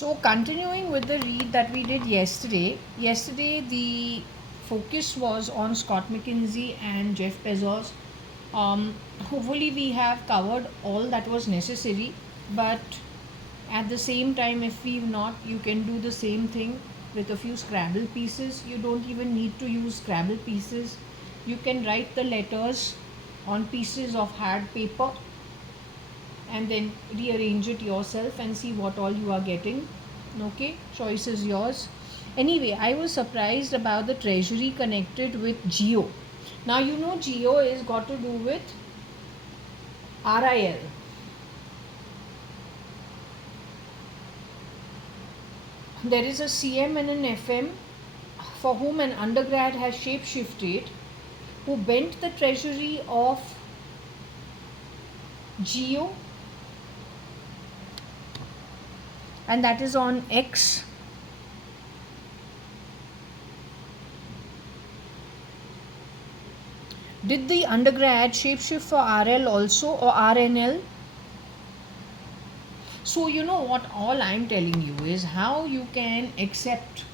So continuing with the read that we did yesterday the focus was on Scott McKinsey and Jeff Bezos. Hopefully we have covered all that was necessary, but at the same time, if we've not, you can do the same thing with a few Scrabble pieces. You don't even need to use Scrabble pieces. You can write the letters on pieces of hard paper and then rearrange it yourself and see what all you are getting. Okay, choice is yours. Anyway, I was surprised about the treasury connected with Geo. Now you know Geo is got to do with RIL. There is a CM and an FM for whom an undergrad has shapeshifted, who bent the treasury of Geo, and that is on X. Did the undergrad shapeshift for RL also or RNL? So you know what all I'm telling you is how you can accept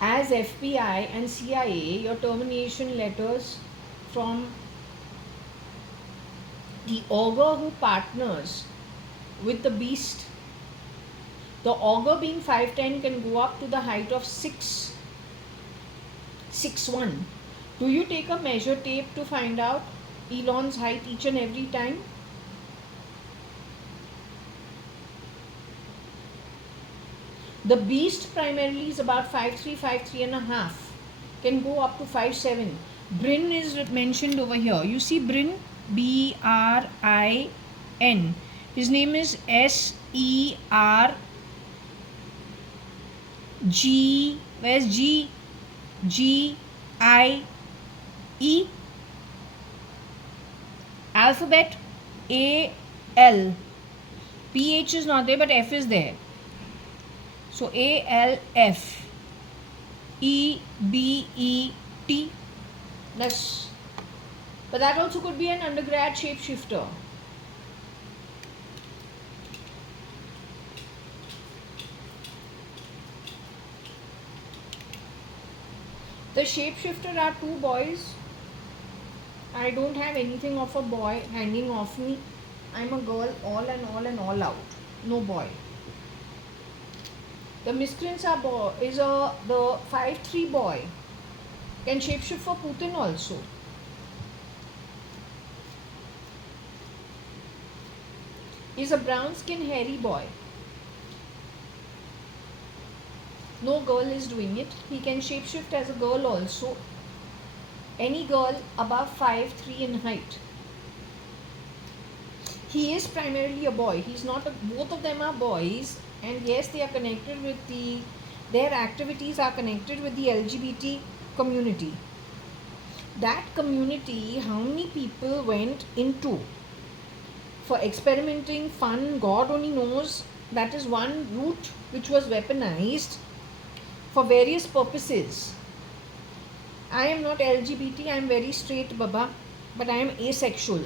as FBI and CIA your termination letters from the augur who partners with the beast. The augur being 5'10" can go up to the height of 6'1". Do you take a measure tape to find out Elon's height each and every time? The beast primarily is about 5'3", 5'3 and a half. Can go up to 5'7". Brin is mentioned over here. You see Brin, B-R-I-N. His name is S-E-R-G. Where's G? G-I-E. Alphabet A-L. P-H is not there, but F is there. So A-L-F-E-B-E-T. That's, but that also could be an undergrad shapeshifter. The shapeshifter are two boys. I don't have anything of a boy hanging off me. I'm a girl all and all and all out. No boy. The miscreants are the 5'3" boy. Can shapeshift for Putin also. Is a brown skin hairy boy. No girl is doing it. He can shapeshift as a girl also. Any girl above 5'3" in height. He is primarily a boy. He's not both of them are boys, and yes, they are connected with their activities are connected with the LGBT community. That community, how many people went into for experimenting, fun, God only knows. That is one route which was weaponized for various purposes. I am not LGBT, I am very straight baba, but I am asexual.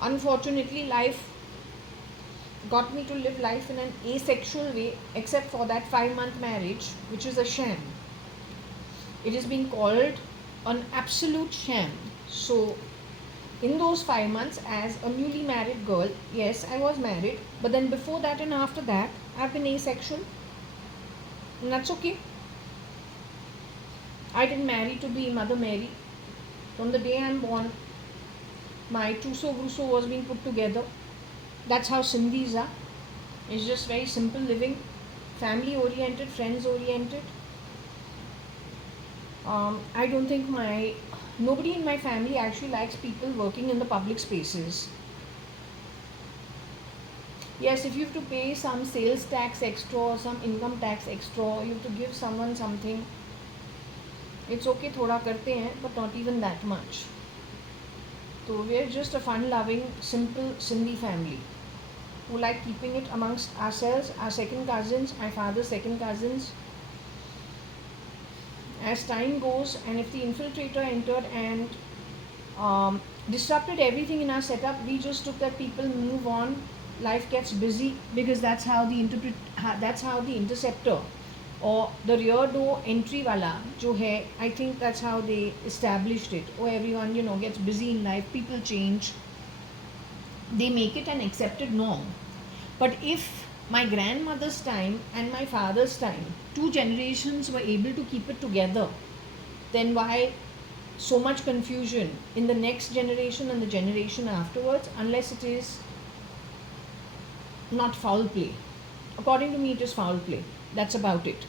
Unfortunately, life got me to live life in an asexual way, except for that 5-month marriage, which is a sham. It is being called an absolute sham. So in those 5 months, as a newly married girl, yes, I was married, but then before that and after that, I've been asexual, and that's okay. I didn't marry to be Mother Mary. From the day I'm born, my trousseau brousseau was being put together. That's how Sindhis are. It's just very simple living, family oriented, friends oriented. I don't think nobody in my family actually likes people working in the public spaces. Yes, if you have to pay some sales tax extra or some income tax extra, you have to give someone something. It's okay, thoda karte hain, but not even that much. So we're just a fun-loving, simple Sindhi family who like keeping it amongst ourselves, our second cousins, my father's second cousins. As time goes, and if the infiltrator entered and disrupted everything in our setup, we just took that people move on life gets busy, because that's how the interceptor or the rear door entry wala jo hai, I think that's how they established it. Oh, everyone, gets busy in life, people change, they make it an accepted norm. But if my grandmother's time and my father's time, two generations were able to keep it together, then why so much confusion in the next generation and the generation afterwards, unless it is not foul play? According to me, it is foul play. That's about it.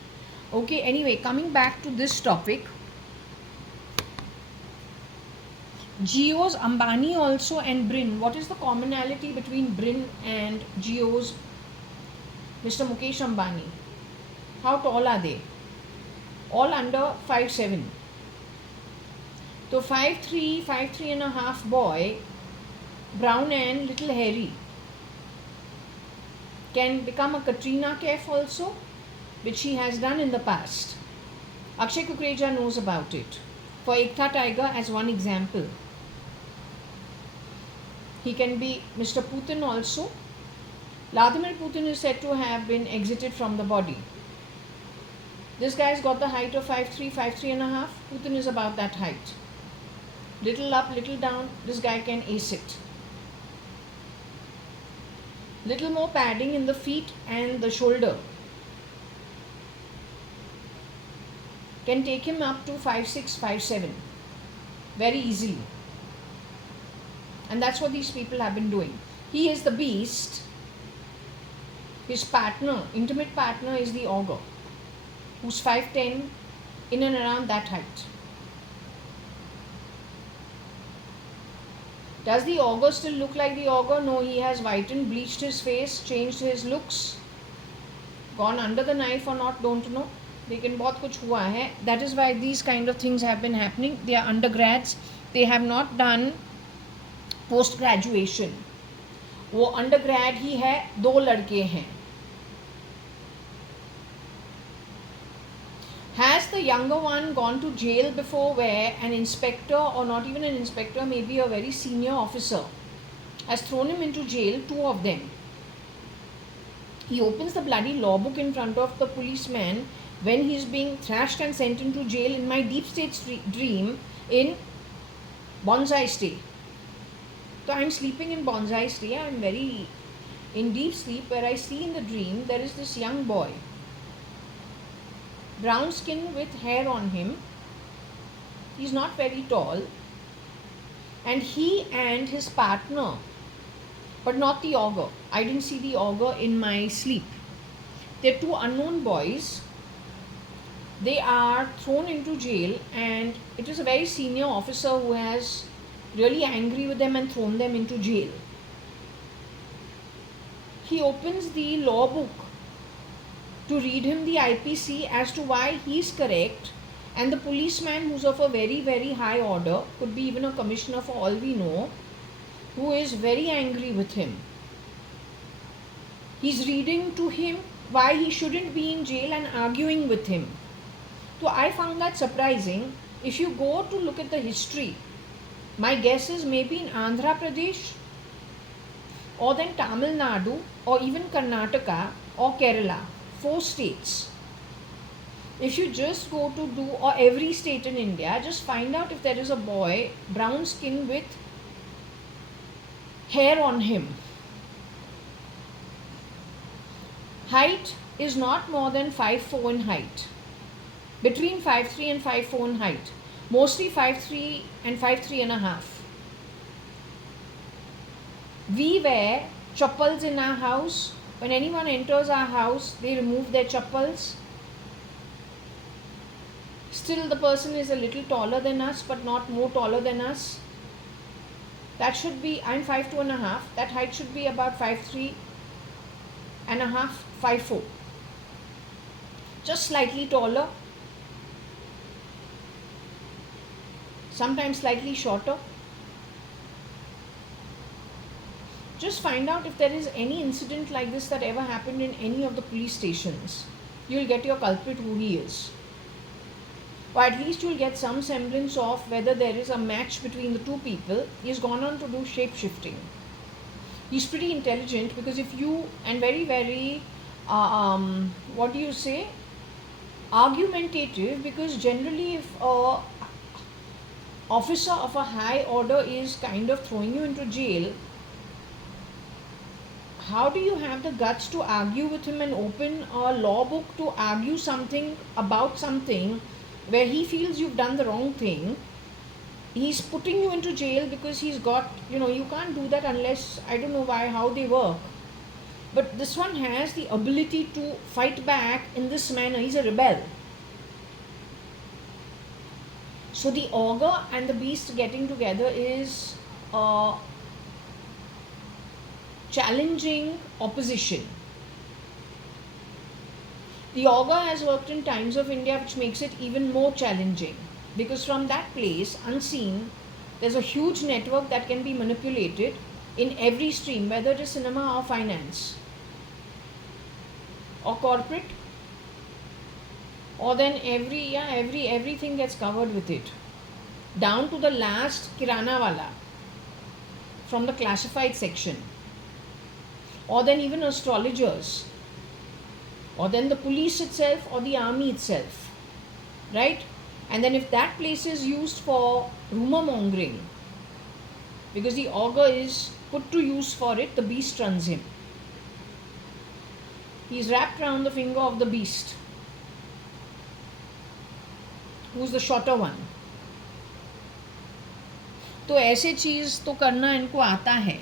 Okay, anyway, coming back to this topic, Jio's Ambani also and Brin. What is the commonality between Brin and Jio's Mr. Mukesh Ambani? How tall are they? All under 5'7". So 5'3", 5'3" and a half boy, brown and little hairy, can become a Katrina Kaif also, which he has done in the past. Akshay Kukreja knows about it. For Ekta Tiger, as one example. He can be Mr. Putin also. Vladimir Putin is said to have been exited from the body. This guy's got the height of 5'3", 5'3" and a half. Putin is about that height. Little up, little down, this guy can ace it. Little more padding in the feet and the shoulder can take him up to 5'6", 5'7", very easily. And that's what these people have been doing. He is the beast. His partner, intimate partner, is the ogre, who's 5'10", in and around that height. Does the ogre still look like the ogre? No, he has whitened, bleached his face, changed his looks, gone under the knife or not, don't know. लेकिन बहुत कुछ हुआ है. That is why these kind of things have been happening. They are undergrads. They have not done post graduation. वो undergrad ही है. 2 लड़के हैं. Has the younger one gone to jail before, where an inspector, or not even an inspector, maybe a very senior officer, has thrown him into jail, 2 of them? He opens the bloody law book in front of the policeman when he is being thrashed and sent into jail in my deep state dream in Bonsai Stay. So I am sleeping in Bonsai Stay. I am very in deep sleep, where I see in the dream there is this young boy, brown skin with hair on him. He's not very tall, and he and his partner, but not the ogre. I didn't see the ogre in my sleep. They're 2 unknown boys. They are thrown into jail, and it is a very senior officer who has really angry with them and thrown them into jail. He opens the law book to read him the IPC as to why he is correct, and the policeman, who's of a very, very high order, could be even a commissioner for all we know, who is very angry with him. He's reading to him why he shouldn't be in jail and arguing with him. So I found that surprising. If you go to look at the history, my guess is maybe in Andhra Pradesh, or then Tamil Nadu, or even Karnataka or Kerala, 4 states. If you just go to do, or every state in India, just find out if there is a boy, brown skin with hair on him. Height is not more than 5'4" in height. Between 5'3" and 5'4" in height. Mostly 5'3" and 5'3" and a half. We wear chappals in our house. When anyone enters our house, they remove their chappals. Still, the person is a little taller than us, but not more taller than us. That should be, I'm 5'2" and a half. That height should be about 5'3" and a half, 5'4". Just slightly taller. Sometimes slightly shorter. Just find out if there is any incident like this that ever happened in any of the police stations. You'll get your culprit who he is. Or at least you'll get some semblance of whether there is a match between the 2 people. He has gone on to do shape shifting. He's pretty intelligent, because if you, and very, very, what do you say, argumentative, because generally if a officer of a high order is kind of throwing you into jail, how do you have the guts to argue with him and open a law book to argue something about something where he feels you've done the wrong thing? He's putting you into jail because he's got, you can't do that unless, I don't know why, how they work. But this one has the ability to fight back in this manner. He's a rebel. So the ogre and the beast getting together is a challenging opposition. The ogre has worked in Times of India, which makes it even more challenging, because from that place, unseen, there's a huge network that can be manipulated in every stream, whether it is cinema or finance or corporate, or then everything gets covered with it, down to the last kirana wala from the classified section, or then even astrologers, or then the police itself, or the army itself, right? And then if that place is used for rumor mongering, because the ogre is put to use for it, the beast runs him. He's wrapped around the finger of the beast, who's the shorter one. तो ऐसे चीज़ तो करना इनको आता है.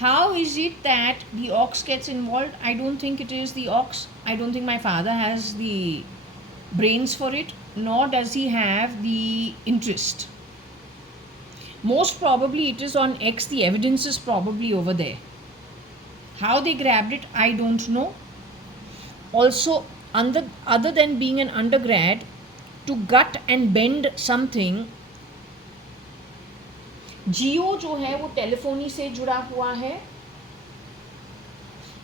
How is it that the ox gets involved? I don't think it is the ox. I don't think my father has the brains for it, nor does he have the interest. Most probably it is on X. The evidence is probably over there. How they grabbed it, I don't know. Also, other than being an undergrad, to gut and bend something, जियो जो है वो telephony से जुड़ा हुआ है,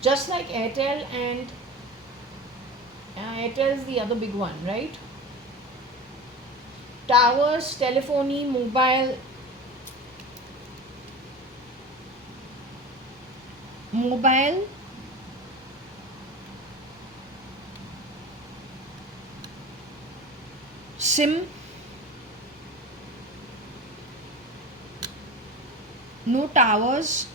just like Airtel, and Airtel is the other big one, right? Towers, telephony, mobile, SIM, no towers,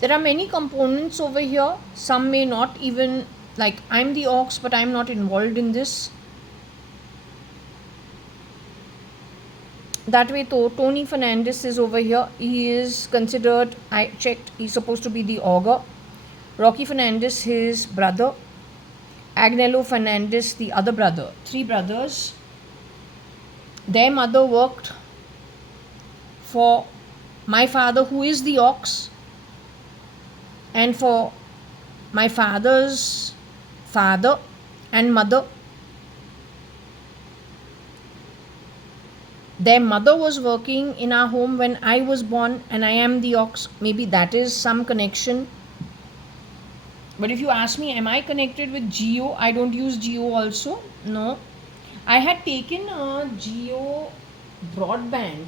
there are many components over here. Some may not even, like, I'm the ox, but I'm not involved in this. That way, Tony Fernandez is over here. He is considered, I checked, he's supposed to be the ogre. Rocky Fernandez, his brother. Agnello Fernandez, the other brother. 3 brothers. Their mother worked for my father, who is the ox, and for my father's father and mother. Their mother was working in our home when I was born, and I am the ox. Maybe that is some connection. But if you ask me, am I connected with Jio? I don't use Jio also. No. I had taken a Jio broadband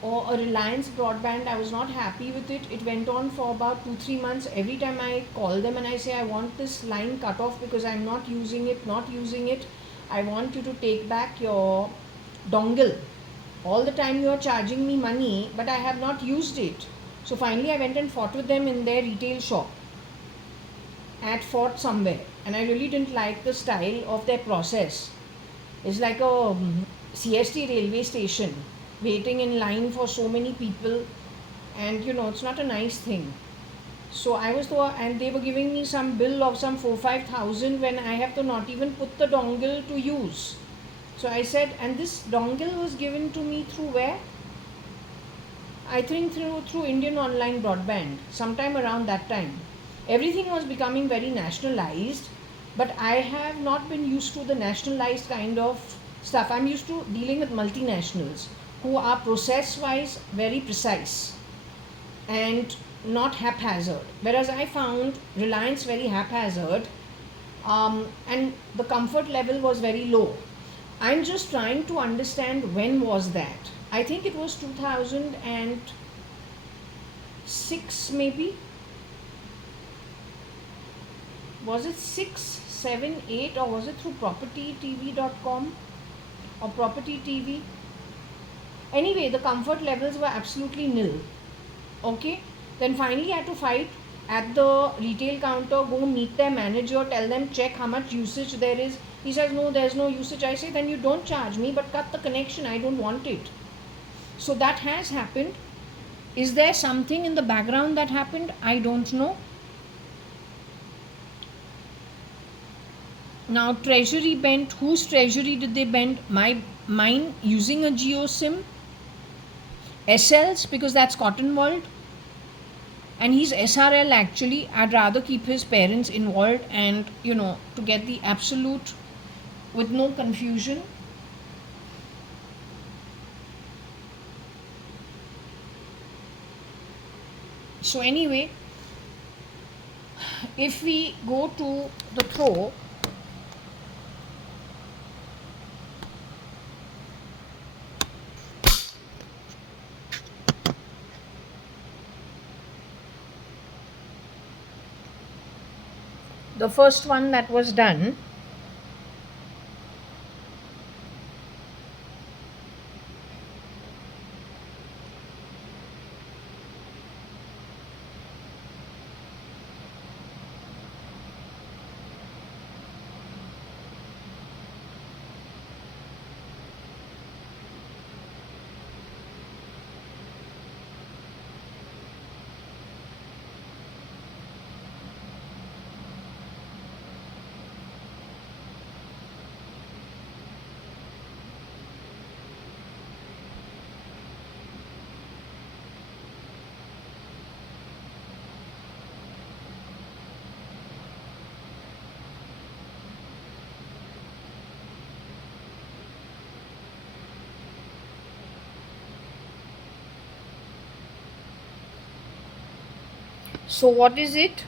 or a Reliance broadband. I was not happy with it. It went on for about 2-3 months. Every time I call them and I say, I want this line cut off because I'm not using it. I want you to take back your dongle. All the time you are charging me money, but I have not used it. So finally I went and fought with them in their retail shop at Fort somewhere, and I really didn't like the style of their process. It's like a CST railway station, waiting in line for so many people, and it's not a nice thing. So I was and they were giving me some bill of some 4-5,000 when I have to not even put the dongle to use. So I said, and this dongle was given to me through where? I think through Indian Online Broadband, sometime around that time. Everything was becoming very nationalized, but I have not been used to the nationalized kind of stuff. I'm used to dealing with multinationals who are process wise very precise and not haphazard, whereas I found Reliance very haphazard, and the comfort level was very low. I'm just trying to understand when was that. I think it was 2006 maybe. Was it 6, 7, 8, or was it through propertytv.com or property TV? Anyway, the comfort levels were absolutely nil. Okay, then finally I had to fight at the retail counter, go meet their manager, tell them check how much usage there is. He says no, there's no usage. I say then you don't charge me, but cut the connection, I don't want it. So that has happened. Is there something in the background that happened? I don't know. Now treasury bent. Whose treasury did they bend? Mine using a Geo SIM. SL's, because that's Cotton World, and he's SRL actually. I'd rather keep his parents involved and to get the absolute with no confusion. So anyway, if we go to the pro, the first one that was done, so what is it?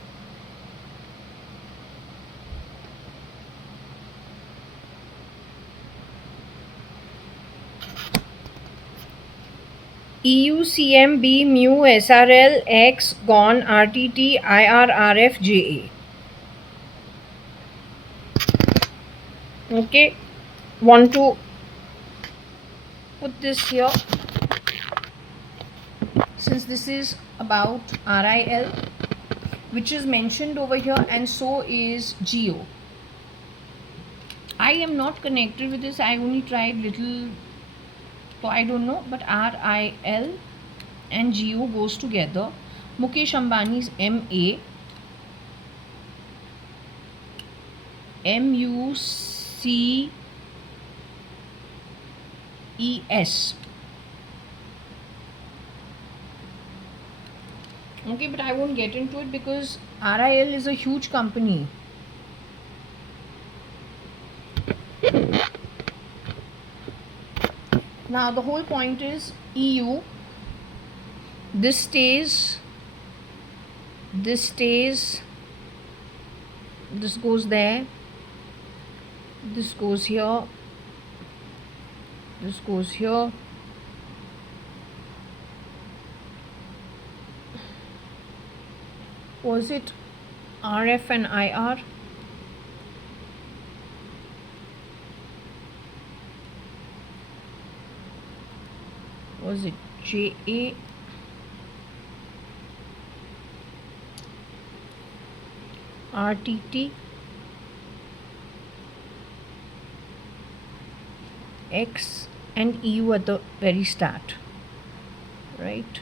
EUCMB mu SRL X GON RTT IRRF JA. Okay, want to put this here since this is about RIL, which is mentioned over here, and so is Geo. I am not connected with this. I only tried little, so I don't know, but RIL and Geo goes together. Mukesh Ambani's MA, MUCES. Okay, but I won't get into it because RIL is a huge company. Now the whole point is EU, this stays, this goes there, this goes here, this goes here. Was it RF and IR? Was it JA? RTT? X and EU at the very start, right?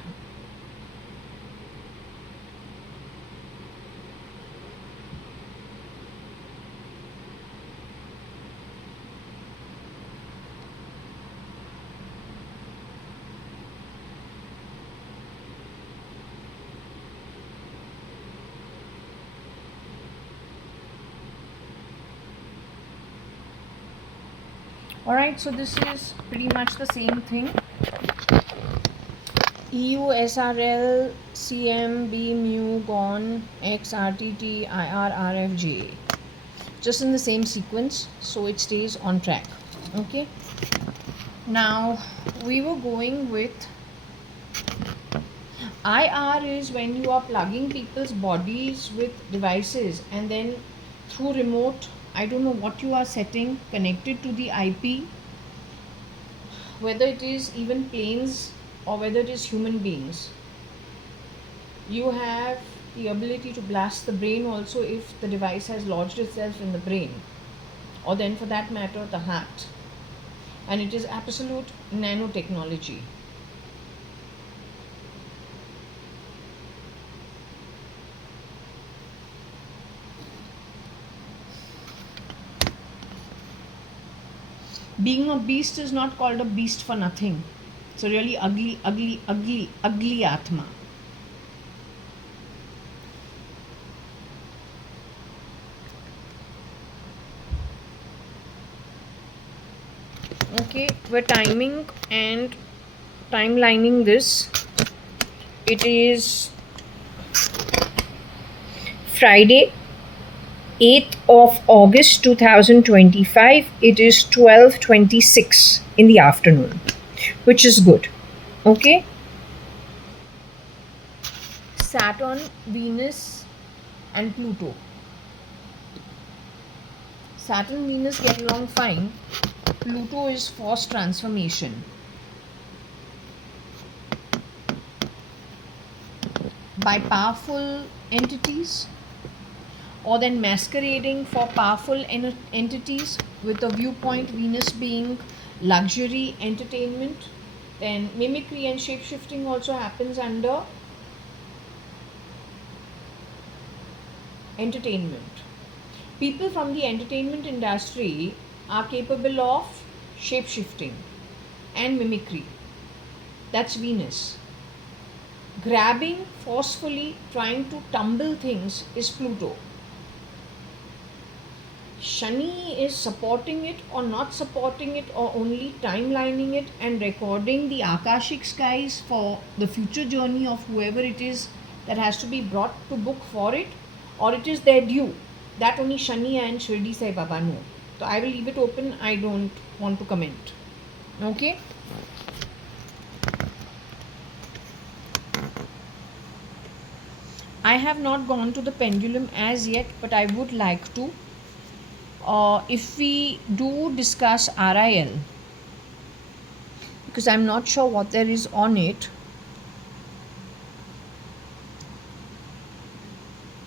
Alright, so this is pretty much the same thing. EU, SRL, CM, B, mu, GON, X, RTT, IR, RF, JA. Just in the same sequence, so it stays on track. Okay. Now we were going with IR is when you are plugging people's bodies with devices and then through remote, I don't know what you are setting, connected to the IP, whether it is even planes or whether it is human beings. You have the ability to blast the brain also if the device has lodged itself in the brain, or then for that matter the heart, and it is absolute nanotechnology. Being a beast is not called a beast for nothing. It's a really ugly, ugly, ugly, ugly Atma. Okay, we're timing and timelining this. It is Friday, 8th of August 2025. It is 12:26 in the afternoon, which is good. Okay, Saturn, Venus, and Pluto. Saturn, Venus get along fine. Pluto is forced transformation. By powerful entities, or then masquerading for powerful entities, with the viewpoint Venus being luxury entertainment. Then mimicry and shapeshifting also happens under entertainment. People from the entertainment industry are capable of shapeshifting and mimicry. That's Venus. Grabbing, forcefully trying to tumble things is Pluto. Shani is supporting it or not supporting it, or only timelining it and recording the Akashic skies for the future journey of whoever it is that has to be brought to book for it, or it is their due. That only Shani and Shirdi Sai Baba know. So I will leave it open. I don't want to comment. Okay. I have not gone to the pendulum as yet, but I would like to. If we do discuss RIL, because I'm not sure what there is on it,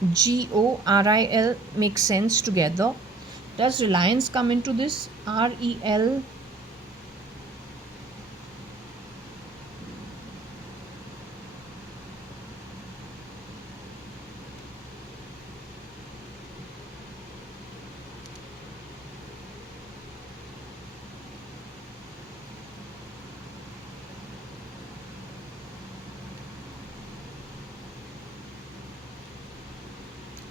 GORIL makes sense together. Does Reliance come into this? REL.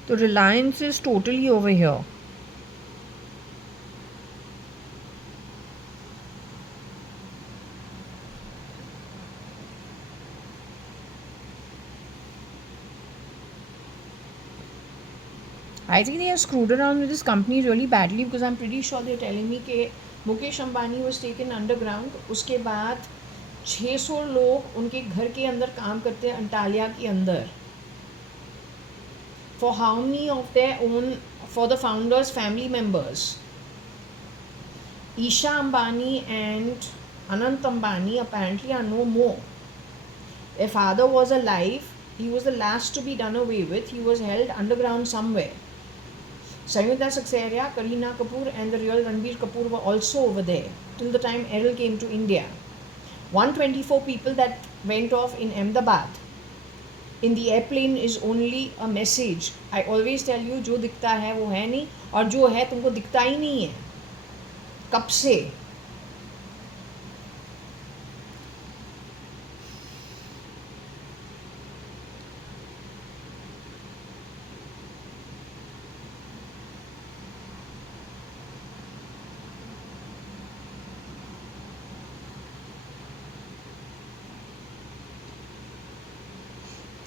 So Reliance is totally over here. I think they have screwed around with this company really badly, because I'm pretty sure they're telling me that Mukesh Ambani was taken underground. उसके बाद 600 लोग उनके घर के अंदर काम करते हैं अंटालिया के अंदर. For how many of their own, for the founders' family members. Isha Ambani and Anant Ambani apparently are no more. Their father was alive. He was the last to be done away with. He was held underground somewhere. Samyuktha Saxena, Kareena Kapoor and the real Ranbir Kapoor were also over there till the time Errol came to India. 124 people that went off in Ahmedabad in the airplane is only a message. I always tell you, जो दिखता है वो है नहीं, और जो है तुमको दिखता ही नहीं है. कब से?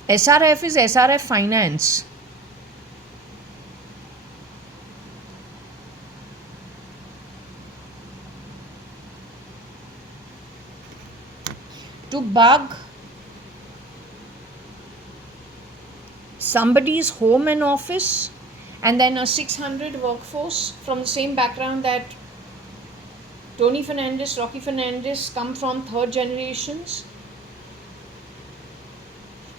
SRF is SRF Finance. To bug somebody's home and office, and then a 600 workforce from the same background that Tony Fernandez, Rocky Fernandez come from, third generations.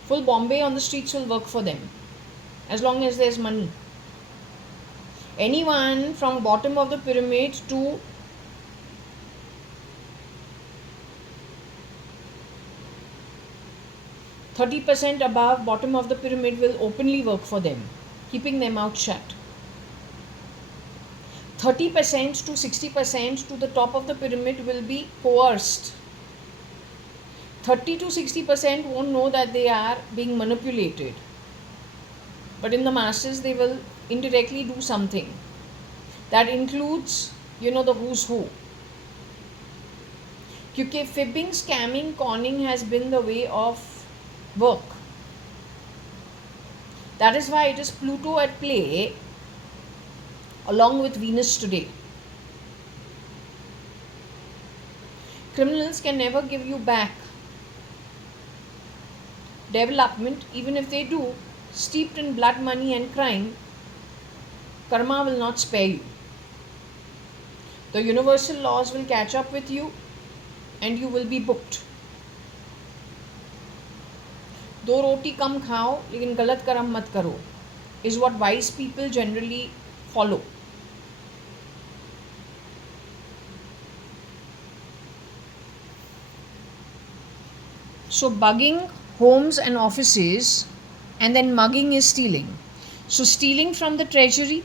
Full Bombay on the streets will work for them as long as there's money. Anyone from bottom of the pyramid to %30 above bottom of the pyramid will openly work for them, keeping their mouth shut. 30% to 60% to the top of the pyramid will be coerced. 30 to 60% won't know that they are being manipulated. But in the masses, they will indirectly do something. That includes, the who's who. Because fibbing, scamming, conning has been the way of work. That is why it is Pluto at play along with Venus today. Criminals can never give you back development, even if they do, steeped in blood, money and crime. Karma will not spare you. The universal laws will catch up with you and you will be booked. दो रोटी कम खाओ लेकिन गलत कर्म मत करो is what wise people generally follow. So bugging homes and offices, and then mugging is stealing. So stealing from the treasury,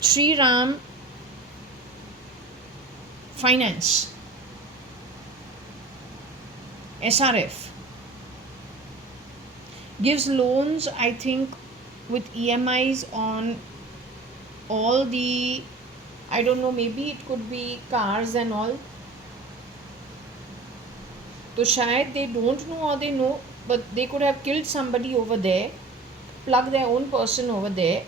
Sri Ram Finance, SRF, gives loans, I think, with EMIs on all the, I don't know, maybe it could be cars and all. So shayad they don't know or they know, but they could have killed somebody over there, plug their own person over there.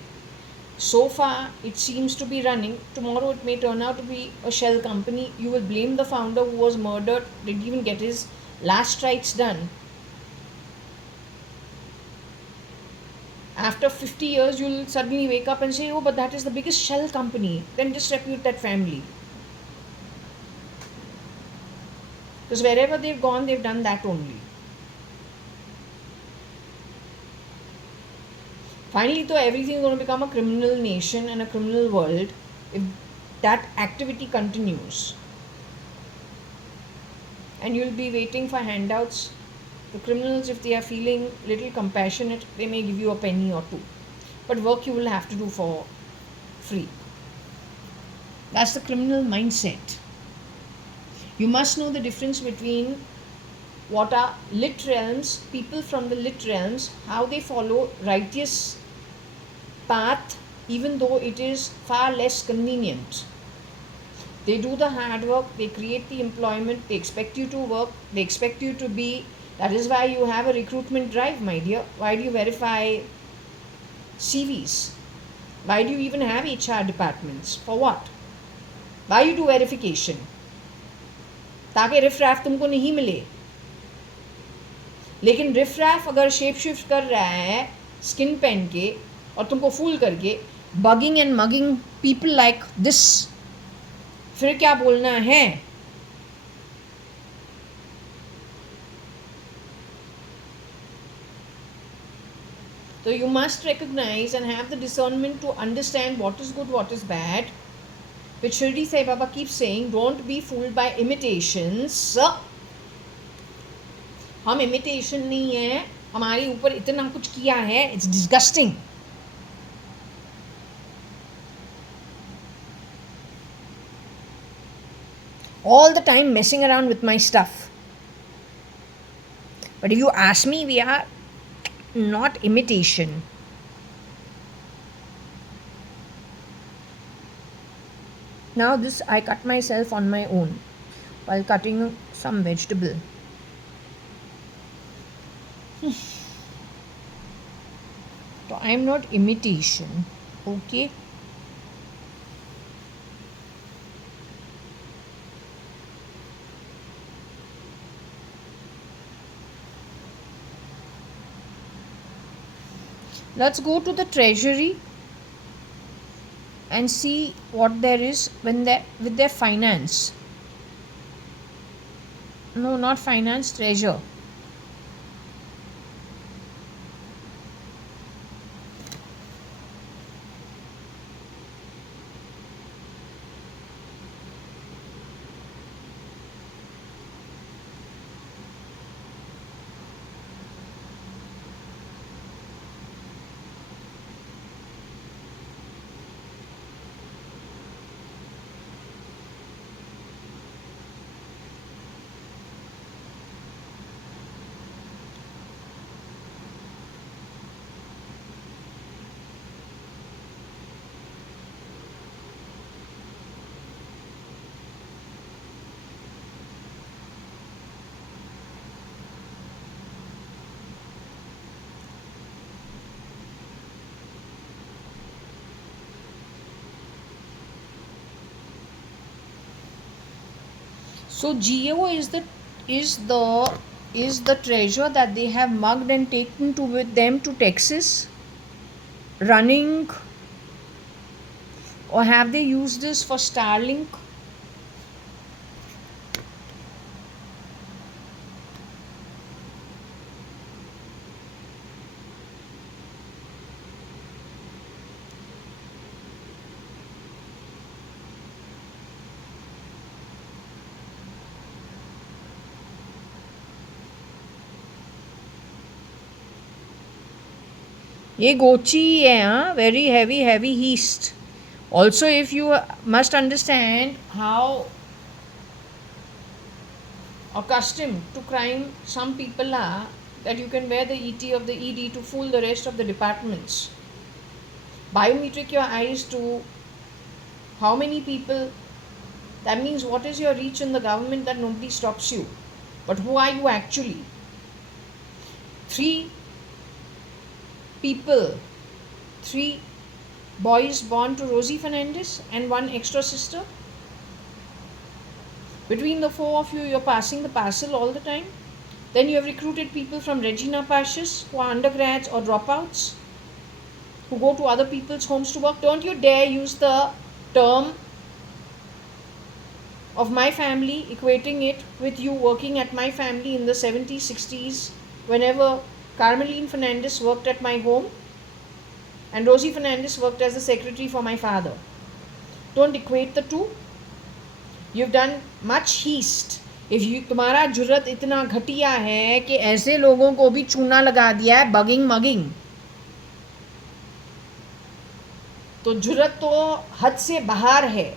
So far it seems to be running. Tomorrow it may turn out to be a shell company. You will blame the founder who was murdered, didn't even get his last rites done. After 50 years you will suddenly wake up and say, oh, but that is the biggest shell company. Then disrepute that family. Because wherever they've gone, they've done that only. Finally, though, everything is going to become a criminal nation and a criminal world if that activity continues. And you'll be waiting for handouts. The criminals, if they are feeling little compassionate, they may give you a penny or two. But work you will have to do for free. That's the criminal mindset. You must know the difference between what are lit realms, people from the lit realms, how they follow righteous path even though it is far less convenient. They do the hard work, they create the employment, they expect you to work, they expect you to be. That is why you have a recruitment drive, my dear. Why do you verify CVs? Why do you even have HR departments? For what? Why you do verification? ताकि रिफ्रैफ तुमको नहीं मिले. लेकिन रिफ्रैफ अगर shape shift कर रहा है skin पहन के और तुमको फूल करके, bugging and mugging people like this, फिर क्या बोलना है? So you must recognize and have the discernment to understand what is good, what is bad. Which Shirdi Sai Baba keeps saying, don't be fooled by imitations. हम imitation नहीं है, हमारे ऊपर इतना कुछ किया है, it's disgusting. All the time messing around with my stuff. But if you ask me, we are not imitation. Now this I cut myself on my own while cutting some vegetable. So I am not imitation. Okay. Let's go to the treasury and see what there is when they with their finance. No, not finance, treasure. So GEO is the treasure that they have mugged and taken to with them to Texas, running, or have they used this for Starlink? ये गोची ही है, हाँ, very heavy yeast. Also, if you must understand how accustomed to crime some people are, that you can wear the ET of the ED to fool the rest of the departments. Biometric your eyes to how many people. That means what is your reach in the government that nobody stops you. But who are you actually? 3 people, 3 boys born to Rosie Fernandez and 1 extra sister. Between the 4 of you, you're passing the parcel all the time. Then you have recruited people from Regina Paschas who are undergrads or dropouts who go to other people's homes to work. Don't you dare use the term of my family, equating it with you working at my family in the 70s, 60s, whenever Carmeline Fernandez worked at my home and Rosie Fernandez worked as the secretary for my father. Don't equate the two. You've done much heist. If you तुम्हारा जुर्रत इतना घटिया है कि ऐसे लोगों को भी चूना लगा दिया है बगिंग मगिंग, तो जुर्रत तो हद से बाहर है.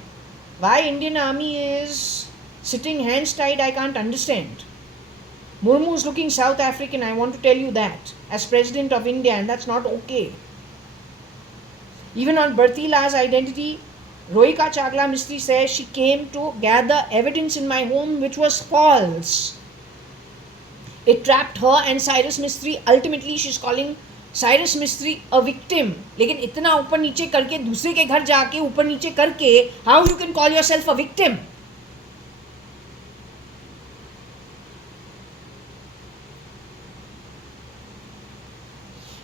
Why Indian Army is sitting hands tied, I can't understand. Murmu is looking South African, I want to tell you that, as President of India, and that's not okay. Even on Bertila's identity, Rohika Chagla Mistry says she came to gather evidence in my home which was false. It trapped her and Cyrus Mistry. Ultimately, she's calling Cyrus Mistry a victim. लेकिन इतना ऊपर नीचे करके दूसरे के घर जाके ऊपर नीचे करके, how you can call yourself a victim?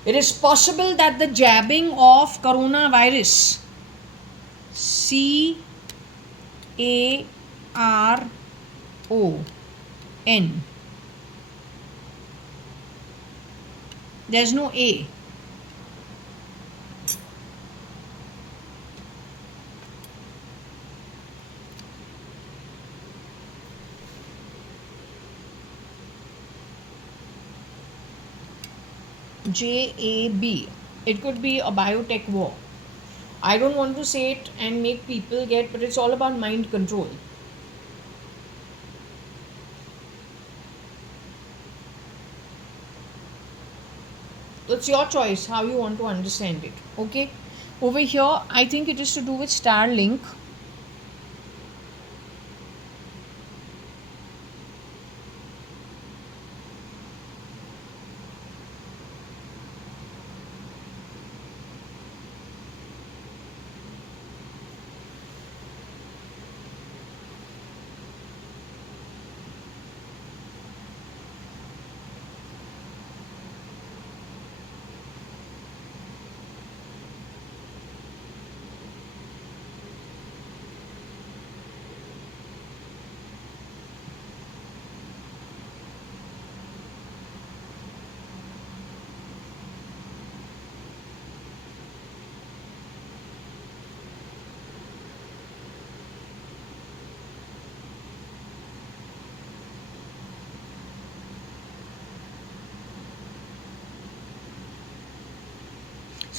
It is possible that the jabbing of coronavirus, CARON, there's no A. JAB. It could be a biotech war. I don't want to say it and make people get, but it's all about mind control. So it's your choice how you want to understand it. Okay. Over here, I think it is to do with Starlink.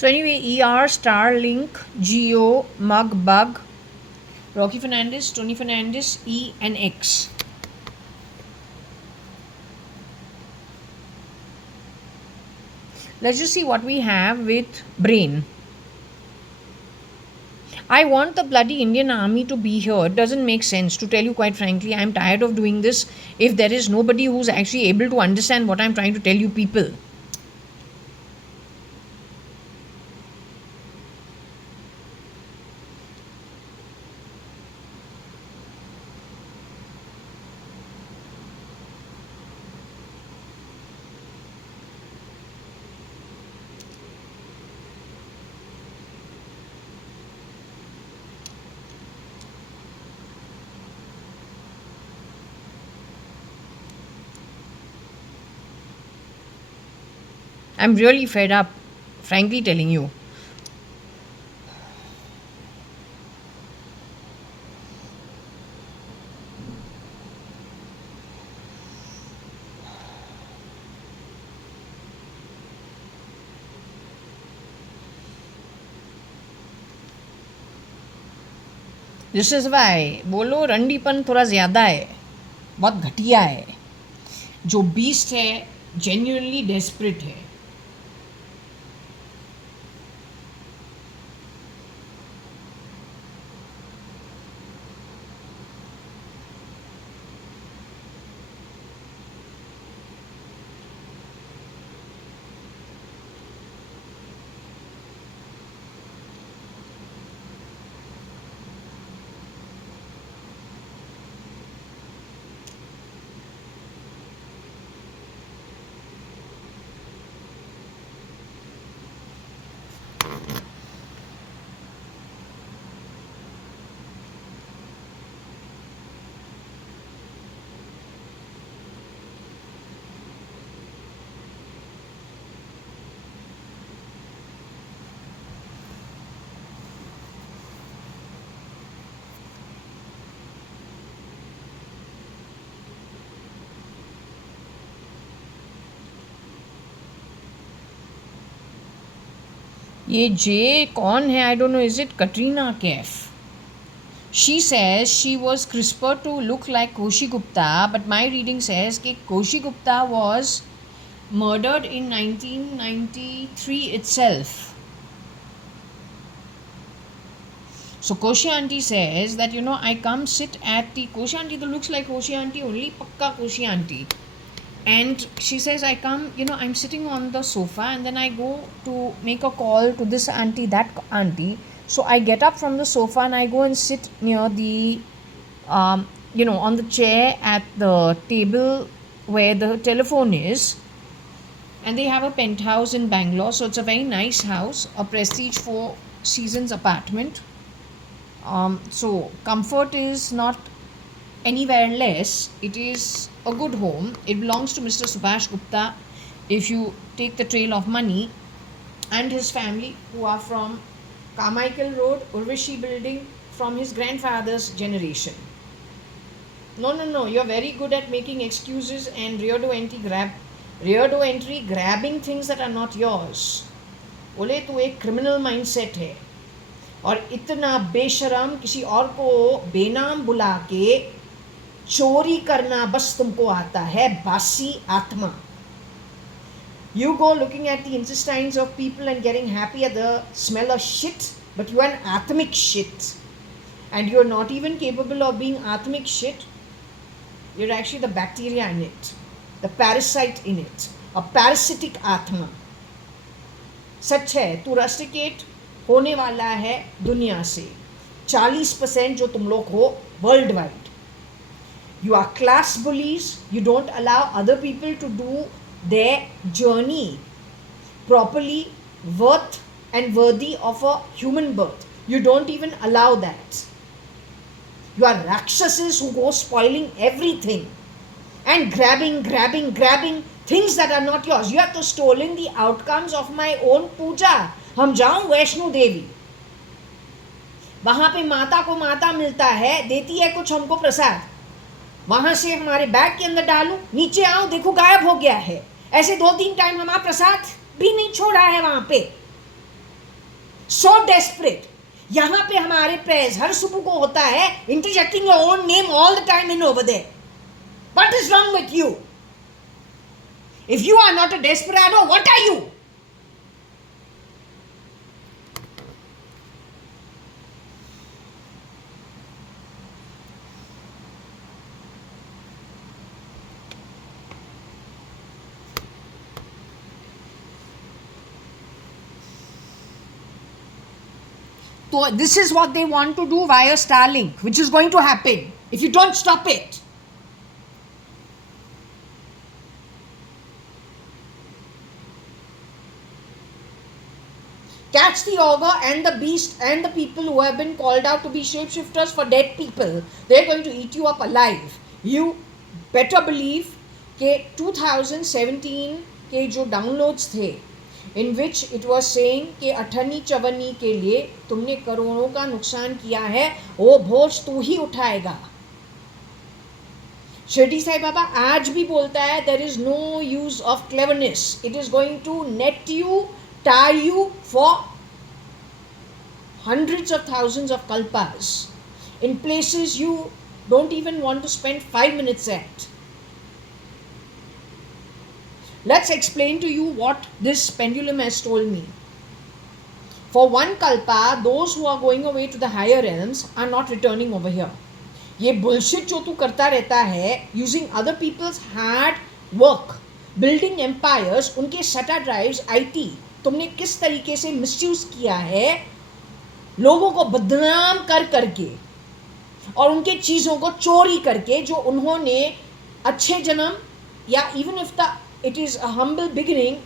So anyway, ER, Starlink, Geo, Mug, Bug, Rocky Fernandez, Tony Fernandez, E and X. Let's just see what we have with brain. I want the bloody Indian army to be here. It doesn't make sense. To tell you quite frankly, I'm tired of doing this if there is nobody who's actually able to understand what I'm trying to tell you people. I'm really fed up, frankly telling you. This is why बोलो रंडीपन थोड़ा ज़्यादा है, बहुत घटिया है. जो beast है जेन्युइनली डेस्परेट है. ये जे कौन है? I don't know. Is it Katrina Kaif? She says she was CRISPR to look like Koshi Gupta, but my reading says that Koshi Gupta was murdered in 1993 itself. So Koshi auntie says that, I come sit at the Koshi auntie that looks like Koshi auntie, only pakka Koshi auntie. And she says, I come, I'm sitting on the sofa and then I go to make a call to this auntie, that auntie. So I get up from the sofa and I go and sit near the, on the chair at the table where the telephone is. And they have a penthouse in Bangalore. So it's a very nice house, a prestige 4 seasons apartment. So comfort is not anywhere less. It is a good home. It belongs to Mr. Subhash Gupta, if you take the trail of money, and his family, who are from Carmichael Road, Urvashi building, from his grandfather's generation. No, you're very good at making excuses and rear door entry grabbing things that are not yours. बोले तो एक criminal mindset है, और इतना बेशरम किसी और को बेनाम बुला के चोरी करना बस तुमको आता है, बासी आत्मा. You go looking at the intestines of people and getting happy at the smell of shit, but you are an atmic shit. And you are not even capable of being atmic shit. You're actually the bacteria in it, the parasite in it, a parasitic atma. सच है, तू rusticate होने वाला है दुनिया से. 40% जो तुम लोग हो world wide. You are class bullies. You don't allow other people to do their journey properly, worth and worthy of a human birth. You don't even allow that. You are Rakshasas who go spoiling everything and grabbing things that are not yours. You have to stolen the outcomes of my own puja. हम जाऊं वैष्णो देवी, वहां पे माता को माता मिलता है, देती है कुछ हमको प्रसाद, वहां से हमारे बैग के अंदर डालूं, नीचे आऊं देखो गायब हो गया है. ऐसे 2-3 टाइम हमारा प्रसाद भी नहीं छोड़ा है वहां पे. so desperate. यहाँ पे हमारे प्रेस हर सुबह को होता है interjecting your own name all the time in over there. What is wrong with you? If you are not a desperado, what are you? So this is what they want to do via Starlink, which is going to happen if you don't stop it. Catch the ogre and the beast and the people who have been called out to be shapeshifters for dead people. They're going to eat you up alive. You better believe कि 2017 के जो downloads थे, in which it was saying कि अठन्नी चवन्नी के लिए तुमने करोड़ों का नुकसान किया है, वो बोझ तू ही उठाएगा. शिरडी साई बाबा आज भी बोलता है there is no use of cleverness. It is going to net you, tie you for hundreds of thousands of kalpas in places you don't even want to spend 5 minutes at. Let's explain to you what this pendulum has told me. For one kalpa, those who are going away to the higher realms are not returning over here. ये bullshit जो तू करता रहता है, using other people's hard work, building empires, उनके SATA drives, IT, तुमने किस तरीके से misuse किया है, लोगों को बदनाम कर करके और उनके चीज़ों को चोरी करके, जो उन्होंने अच्छे जन्म या even if it is a humble beginning,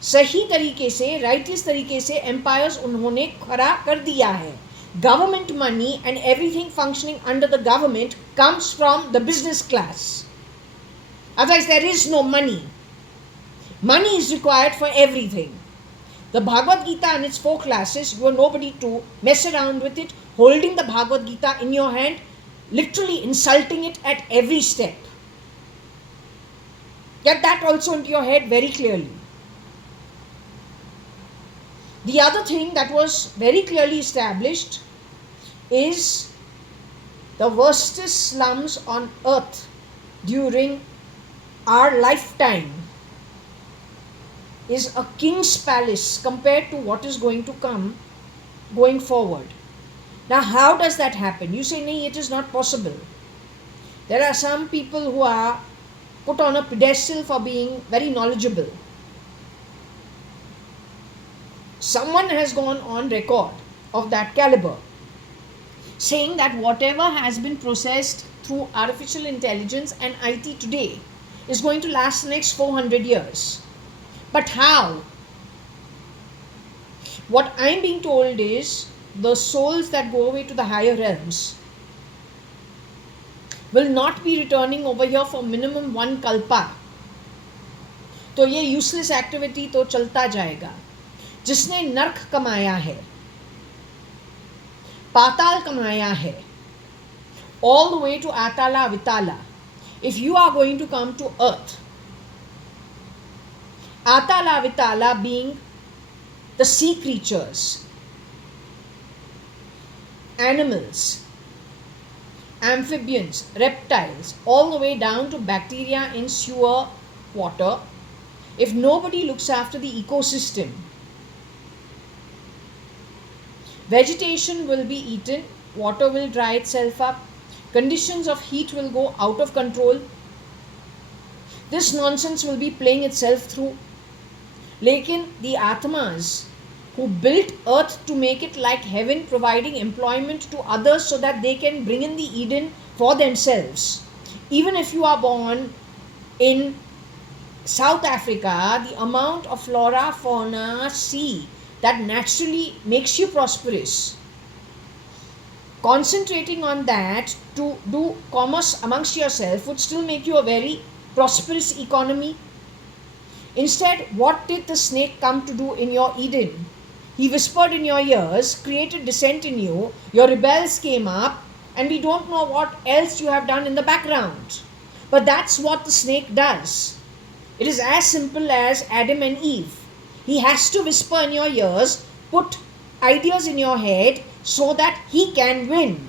सही तरीके से, righteous तरीके से empires उन्होंने खड़ा कर दिया है. Government money and everything functioning under the government comes from the business class. Otherwise there is no money. Money is required for everything. The Bhagavad Gita and its 4 classes, you are nobody to mess around with it, holding the Bhagavad Gita in your hand, literally insulting it at every step. Get that also into your head very clearly. The other thing that was very clearly established is the worstest slums on earth during our lifetime is a king's palace compared to what is going to come going forward. Now how does that happen? You say, no, it is not possible. There are some people who are put on a pedestal for being very knowledgeable. Someone has gone on record of that caliber saying that whatever has been processed through artificial intelligence and IT today is going to last the next 400 years. But how? What I'm being told is the souls that go away to the higher realms will not be returning over here for minimum 1 kalpa. तो ये useless activity तो चलता जाएगा. जिसने नर्क कमाया है, पाताल कमाया है, all the way to Atala Vitala, if you are going to come to earth, Atala Vitala being the sea creatures, animals, amphibians, reptiles, all the way down to bacteria in sewer water, if nobody looks after the ecosystem, vegetation will be eaten, water will dry itself up, conditions of heat will go out of control. This nonsense will be playing itself through. Lekin the Atmas who built earth to make it like heaven, providing employment to others so that they can bring in the Eden for themselves. Even if you are born in South Africa, the amount of flora, fauna, sea that naturally makes you prosperous. Concentrating on that to do commerce amongst yourself would still make you a very prosperous economy. Instead, what did the snake come to do in your Eden? He whispered in your ears, created dissent in you, your rebels came up, and we don't know what else you have done in the background. But that's what the snake does. It is as simple as Adam and Eve. He has to whisper in your ears, put ideas in your head so that he can win.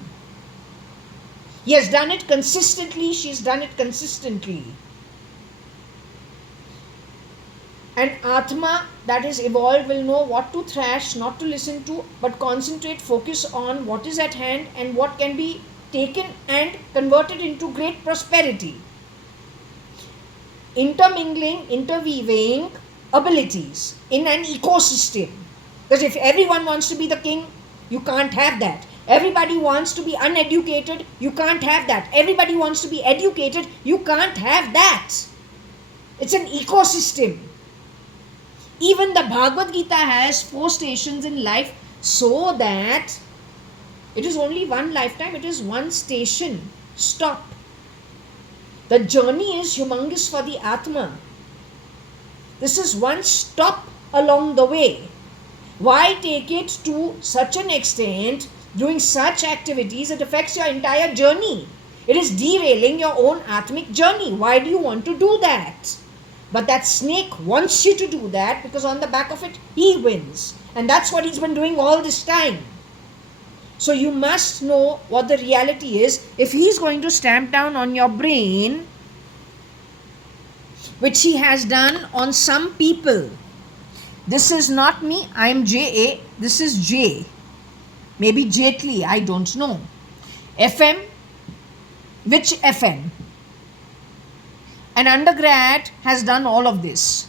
He has done it consistently, she's done it consistently. And Atma that is evolved will know what to thrash, not to listen to, but concentrate, focus on what is at hand and what can be taken and converted into great prosperity. Intermingling, interweaving abilities in an ecosystem. Because if everyone wants to be the king, you can't have that. Everybody wants to be uneducated, you can't have that. Everybody wants to be educated, you can't have that. It's an ecosystem. Even the Bhagavad Gita has 4 stations in life, so that it is only one lifetime, it is one station. Stop. The journey is humongous for the Atma. This is one stop along the way. Why take it to such an extent, doing such activities, it affects your entire journey. It is derailing your own Atmic journey. Why do you want to do that? But that snake wants you to do that because on the back of it, he wins. And that's what he's been doing all this time. So you must know what the reality is. If he's going to stamp down on your brain, which he has done on some people. This is not me, I am JA, this is J. Maybe Jetli, I don't know. FM, which FM? An undergrad has done all of this.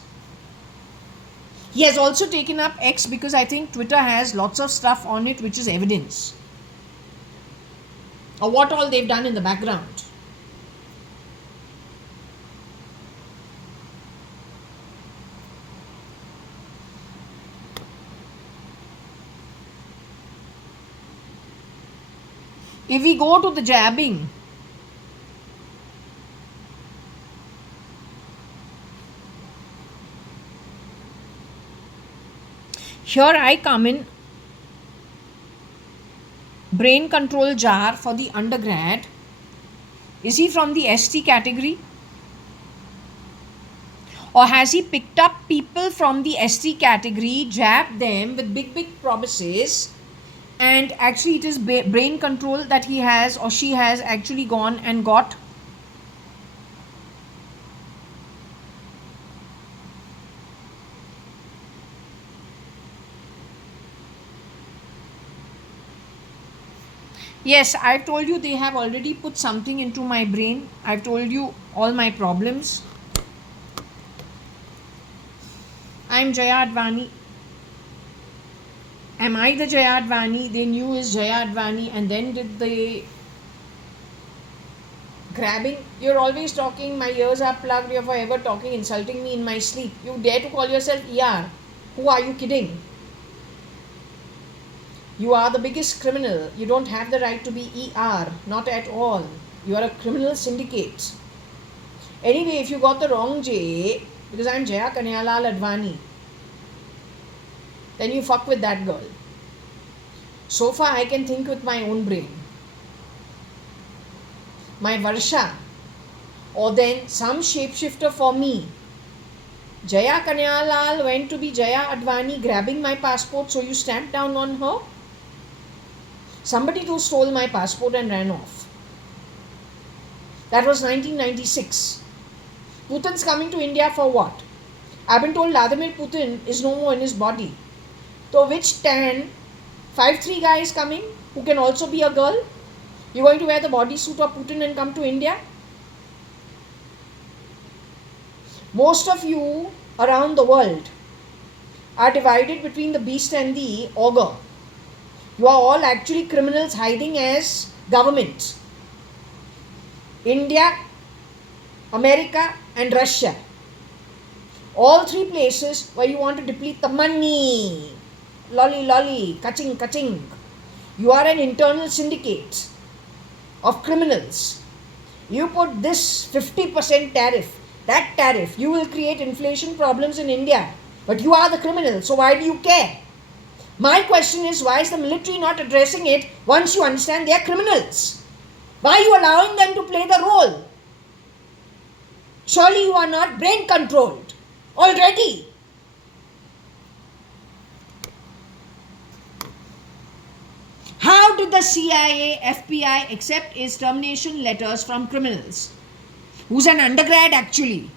He has also taken up X because I think Twitter has lots of stuff on it which is evidence. Or what all they've done in the background. If we go to the jabbing, here I come in. Brain control jar for the undergrad. Is he from the ST category? Or has he picked up people from the ST category, jabbed them with big promises, and actually it is brain control that he has or she has actually gone and got? Yes, I've told you they have already put something into my brain. I've told you all my problems. I'm JAYA.ADVANI. Am I the JAYA.ADVANI they knew is JAYA.ADVANI and then did the grabbing? You're always talking, my ears are plugged, you're forever talking, insulting me in my sleep. You dare to call yourself ER? Who are you kidding? You are the biggest criminal. You don't have the right to be ER. Not at all. You are a criminal syndicate. Anyway, if you got the wrong J, because I'm Jaya Kanyalal Advani, then you fuck with that girl. So far, I can think with my own brain. My Varsha, or then some shapeshifter for me. Jaya Kanyalal went to be JAYA.ADVANI, grabbing my passport, so you stamped down on her? Somebody who stole my passport and ran off. That was 1996. Putin's coming to India for what? I've been told Vladimir Putin is no more in his body. So which 5'3" guy is coming who can also be a girl? You're going to wear the bodysuit of Putin and come to India? Most of you around the world are divided between the beast and the ogre. You are all actually criminals hiding as government. India, America and Russia. All 3 places where you want to deplete the money. Lolly, kaching. You are an internal syndicate of criminals. You put this 50% tariff, that tariff, you will create inflation problems in India. But you are the criminal, so why do you care? My question is, why is the military not addressing it once you understand they are criminals? Why are you allowing them to play the role? Surely you are not brain controlled already. would the CIA, FBI accept is termination letters from criminals? Who's an undergrad actually?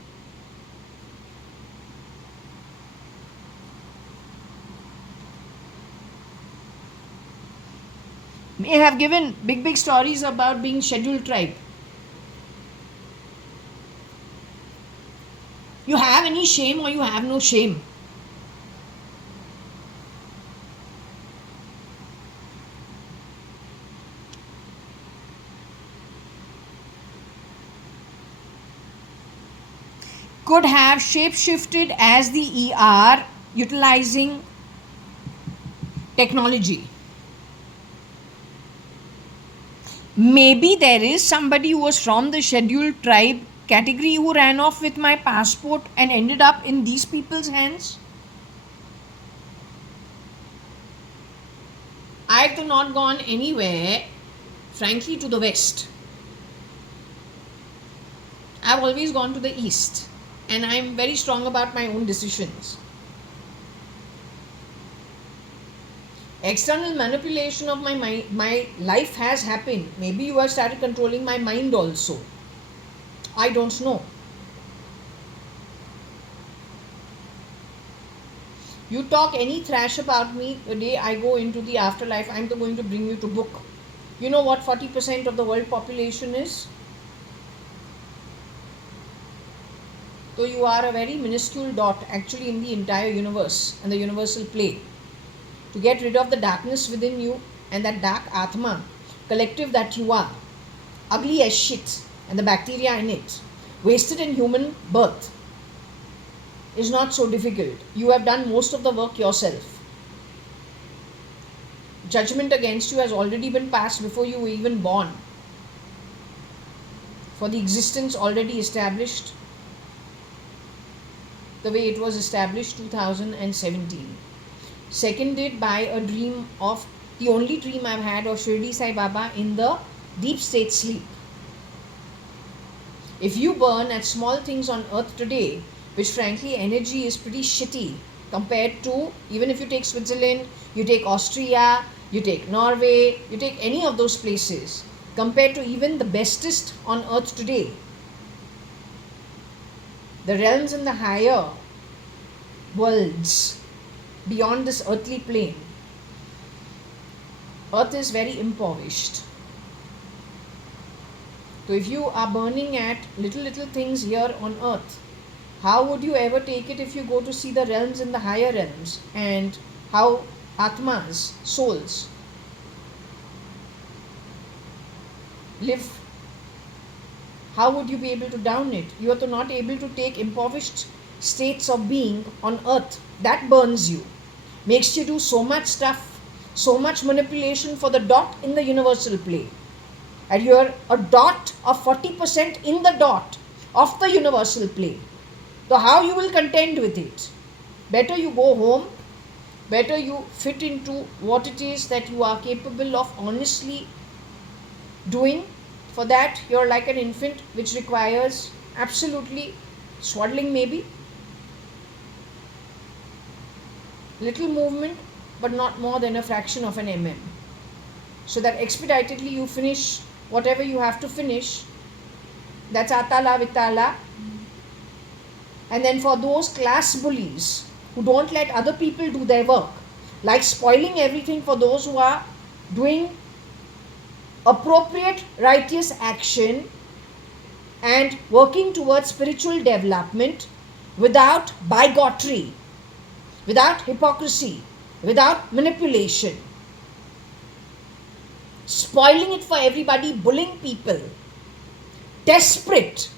May have given big stories about being scheduled tribe. You have any shame or you have no shame? Could have shapeshifted as the ER utilizing technology. Maybe there is somebody who was from the scheduled tribe category who ran off with my passport and ended up in these people's hands. I have not gone anywhere, frankly, to the west. I've always gone to the east, and I'm very strong about my own decisions. External manipulation of my life has happened. Maybe you have started controlling my mind also. I don't know. You talk any thrash about me the day I go into the afterlife, I'm going to bring you to book. You know what 40% of the world population is? So you are a very minuscule dot actually in the entire universe and the universal play. To get rid of the darkness within you and that dark Atma, collective that you are, ugly as shit, and the bacteria in it, wasted in human birth, is not so difficult. You have done most of the work yourself. Judgment against you has already been passed before you were even born, for the existence already established the way it was established 2017. Seconded by a dream of, the only dream I've had of Shirdi Sai Baba in the deep state sleep. If you burn at small things on earth today, which frankly energy is pretty shitty compared to, even if you take Switzerland, you take Austria, you take Norway, you take any of those places, compared to even the bestest on earth today, the realms in the higher worlds beyond this earthly plane, earth is very impoverished. So if you are burning at little things here on earth, how would you ever take it if you go to see the realms in the higher realms and how Atmas, souls, live? How would you be able to down it? You are not able to take impoverished states of being on earth. That burns you, makes you do so much stuff, so much manipulation for the dot in the universal play. And you are a dot of 40% in the dot of the universal play. So how you will contend with it? Better you go home, better you fit into what it is that you are capable of honestly doing. For that, you're like an infant which requires absolutely swaddling, maybe little movement, but not more than a fraction of an mm, so that expeditedly you finish whatever you have to finish. That's Atala Vitala. And then for those class bullies who don't let other people do their work, like spoiling everything for those who are doing appropriate righteous action and working towards spiritual development without bigotry, without hypocrisy, without manipulation, spoiling it for everybody, bullying people, desperate,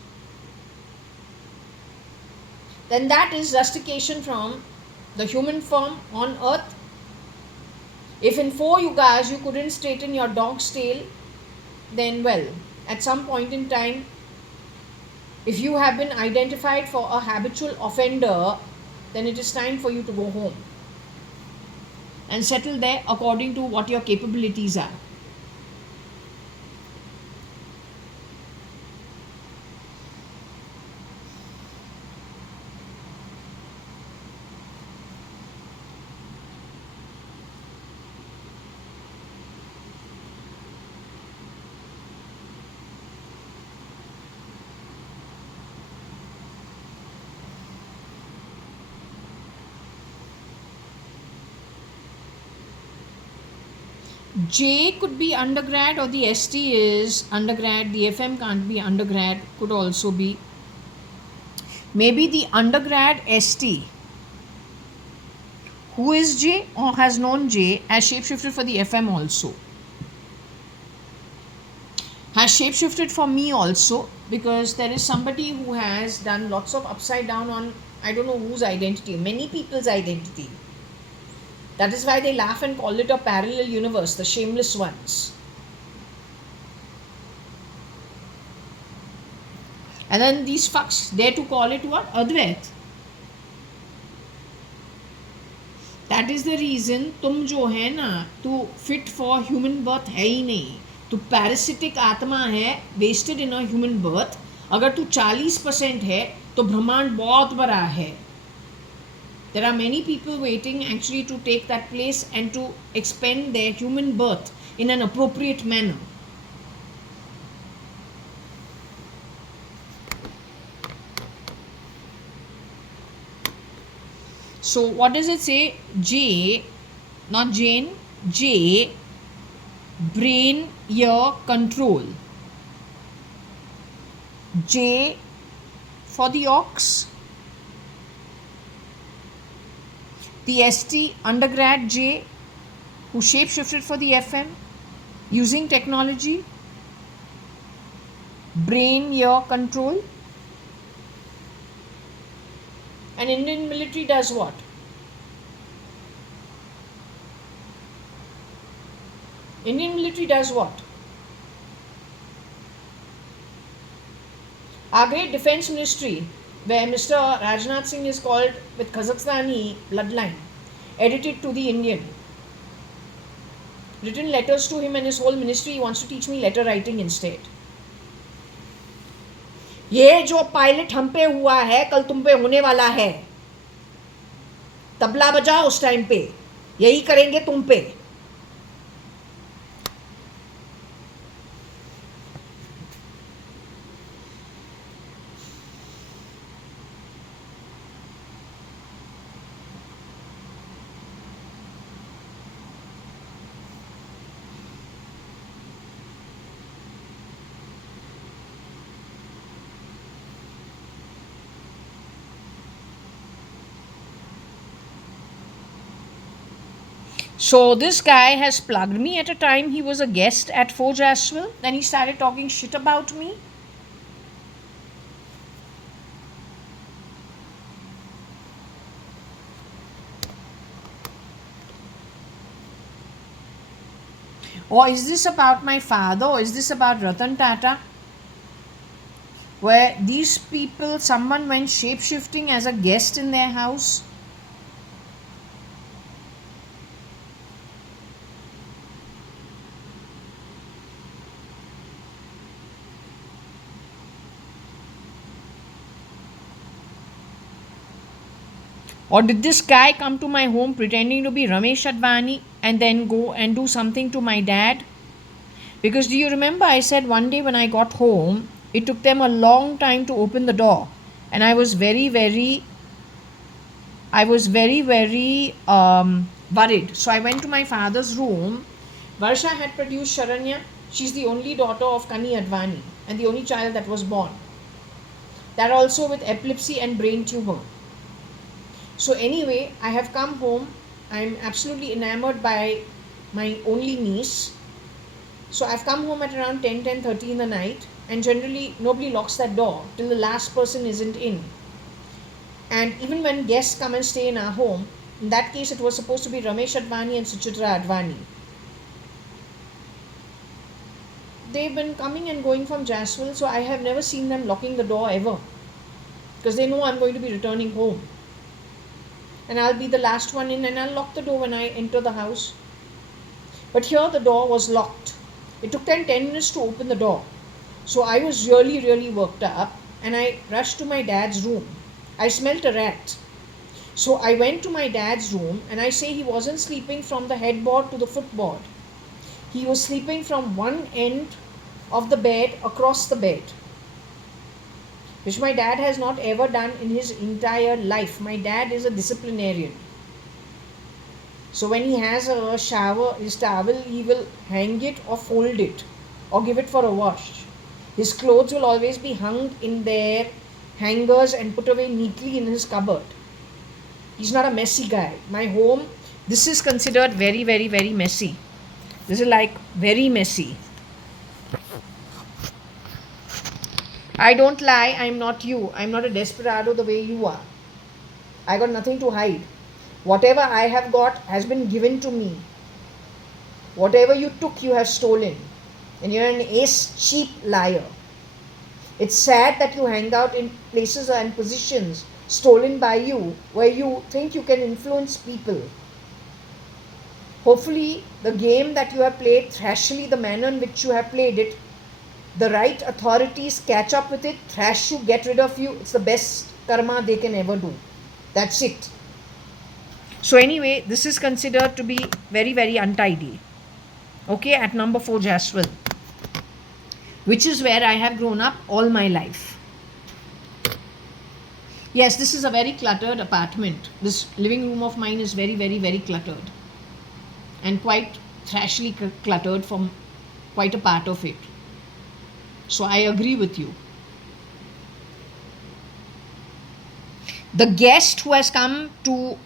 then that is rustication from the human form on earth. If in 4 yugas you couldn't straighten your dog's tail, then well, at some point in time, if you have been identified for a habitual offender, then it is time for you to go home and settle there according to what your capabilities are. J could be undergrad or the ST is undergrad. The FM can't be undergrad. Could also be. Maybe the undergrad ST, who is J or has known J, has shapeshifted for the FM also. Has shapeshifted for me also, because there is somebody who has done lots of upside down on I don't know whose identity, many people's identity. That is why they laugh and call it a parallel universe, the shameless ones. And then these fucks dare to call it what? Advait. That is the reason तुम जो है ना, तू fit for human birth है ही नहीं. तू parasitic आत्मा है, wasted in a human birth. अगर तू 40% है तो ब्रह्मांड बहुत बड़ा है. There are many people waiting actually to take that place and to expend their human birth in an appropriate manner. So what does it say? J, not Jane, J, brain ear control. J for the ox. The ST undergrad J, who shapeshifted for the FM using technology. Brain ear control. And Indian military does what? Indian military does what? Our great defense ministry, where Mr. Rajnath Singh is called with Kazakhstani bloodline, edited to the Indian. Written letters to him and his whole ministry. He wants to teach me letter writing instead. ये जो pilot हम पे हुआ है कल तुम पे होने वाला है. तबला बजाओ उस टाइम पे, यही करेंगे तुम पे. So this guy has plugged me at a time he was a guest at Forge Asheville. Then he started talking shit about me. Or is this about my father? Or is this about Ratan Tata? Where these people, someone went shape-shifting as a guest in their house. Or did this guy come to my home pretending to be Ramesh Advani and then go and do something to my dad? Because do you remember I said one day when I got home, it took them a long time to open the door. And I was very, very worried. So I went to my father's room. Varsha had produced Sharanya. She's the only daughter of Kani Advani and the only child that was born. That also with epilepsy and brain tumor. So anyway, I have come home. I'm absolutely enamored by my only niece. So I've come home at around 10:30 in the night, and generally nobody locks that door till the last person isn't in. And even when guests come and stay in our home, in that case it was supposed to be Ramesh Advani and Suchitra Advani. They've been coming and going from Jaswell, so I have never seen them locking the door ever. Because they know I'm going to be returning home. And I'll be the last one in and I'll lock the door when I enter the house. But here the door was locked. It took them 10 minutes to open the door. So I was really, really worked up and I rushed to my dad's room. I smelt a rat. So I went to my dad's room and I say he wasn't sleeping from the headboard to the footboard. He was sleeping from one end of the bed across the bed, which my dad has not ever done in his entire life. My dad is a disciplinarian. So when he has a shower, his towel, he will hang it or fold it or give it for a wash. His clothes will always be hung in their hangers and put away neatly in his cupboard. He's not a messy guy. My home, this is considered very, very, very messy. This is like very messy. I don't lie. I'm not you. I'm not a desperado the way you are. I got nothing to hide. Whatever I have got has been given to me. Whatever you took, you have stolen. And you're an ace cheap liar. It's sad that you hang out in places and positions stolen by you where you think you can influence people. Hopefully, the game that you have played, thrashily the manner in which you have played it, the right authorities catch up with it, thrash you, get rid of you. It's the best karma they can ever do. That's it. So anyway, this is considered to be very, very untidy. Okay, at number 4, Jaswal, which is where I have grown up all my life. Yes, this is a very cluttered apartment. This living room of mine is very, very, very cluttered. And quite thrashily cluttered from quite a part of it. So I agree with you. The guest who has come to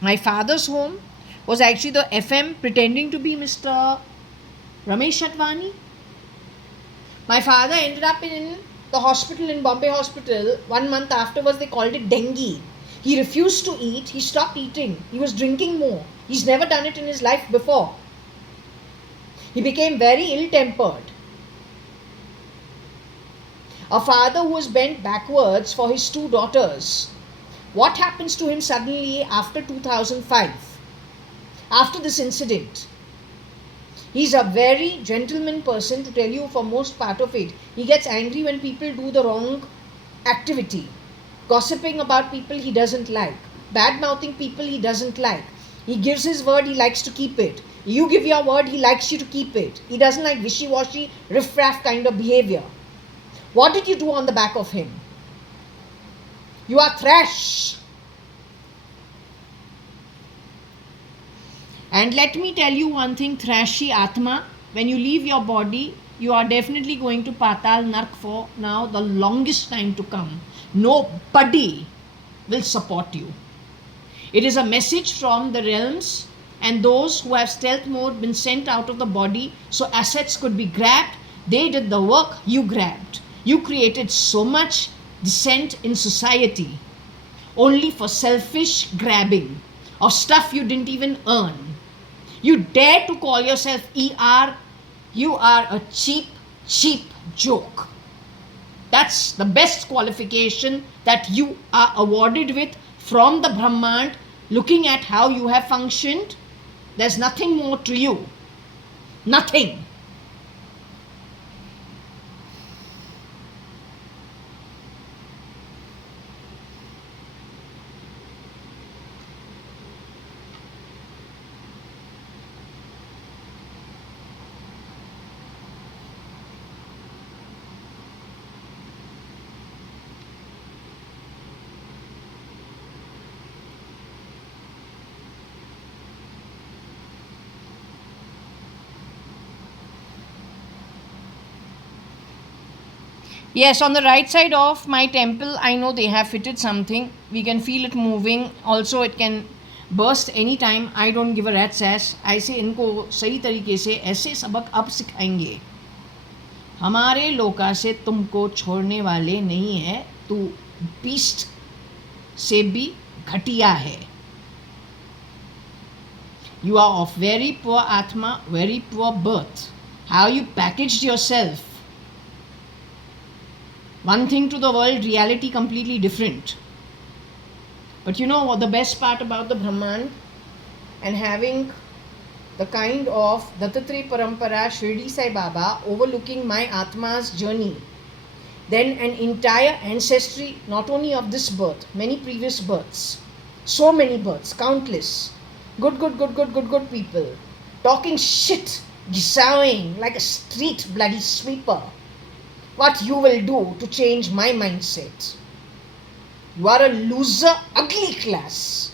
my father's home was actually the FM pretending to be Mr. Ramesh.ADVANI. My father ended up in the hospital, in Bombay hospital. 1 month afterwards, they called it dengue. He refused to eat. He stopped eating. He was drinking more. He's never done it in his life before. He became very ill-tempered. A father who was bent backwards for his 2 daughters. What happens to him suddenly after 2005? After this incident? He's a very gentleman person, to tell you for most part of it. He gets angry when people do the wrong activity. Gossiping about people he doesn't like. Bad-mouthing people he doesn't like. He gives his word, he likes to keep it. You give your word, he likes you to keep it. He doesn't like wishy-washy, riff-raff kind of behavior. What did you do on the back of him? You are thrash. And let me tell you one thing, thrashy Atma, when you leave your body, you are definitely going to Patal Nark for now the longest time to come. Nobody will support you. It is a message from the realms, and those who have stealth mode been sent out of the body so assets could be grabbed. They did the work, you grabbed. You created so much dissent in society only for selfish grabbing of stuff you didn't even earn. You dare to call yourself ER, you are a cheap joke. That's the best qualification that you are awarded with from the Brahmand. Looking at how you have functioned, there's nothing more to you. Nothing. Yes, on the right side of my temple, I know they have fitted something. We can feel it moving. Also, it can burst anytime. I don't give a rat's ass. I say इनको सही तरीके से ऐसे सबक अब सिखाएंगे. हमारे लोका से तुमको छोड़ने वाले नहीं है. तू बीस्ट से भी घटिया है. You are of very poor Atma, very poor birth. How you packaged yourself. One thing to the world, reality completely different. But you know what the best part about the Brahman and having the kind of Dattatreya Parampara Shirdi Sai Baba overlooking my Atma's journey, then an entire ancestry, not only of this birth, many previous births, so many births, countless, good people, talking shit, gisawing like a street bloody sweeper. What you will do to change my mindset? You are a loser, ugly class.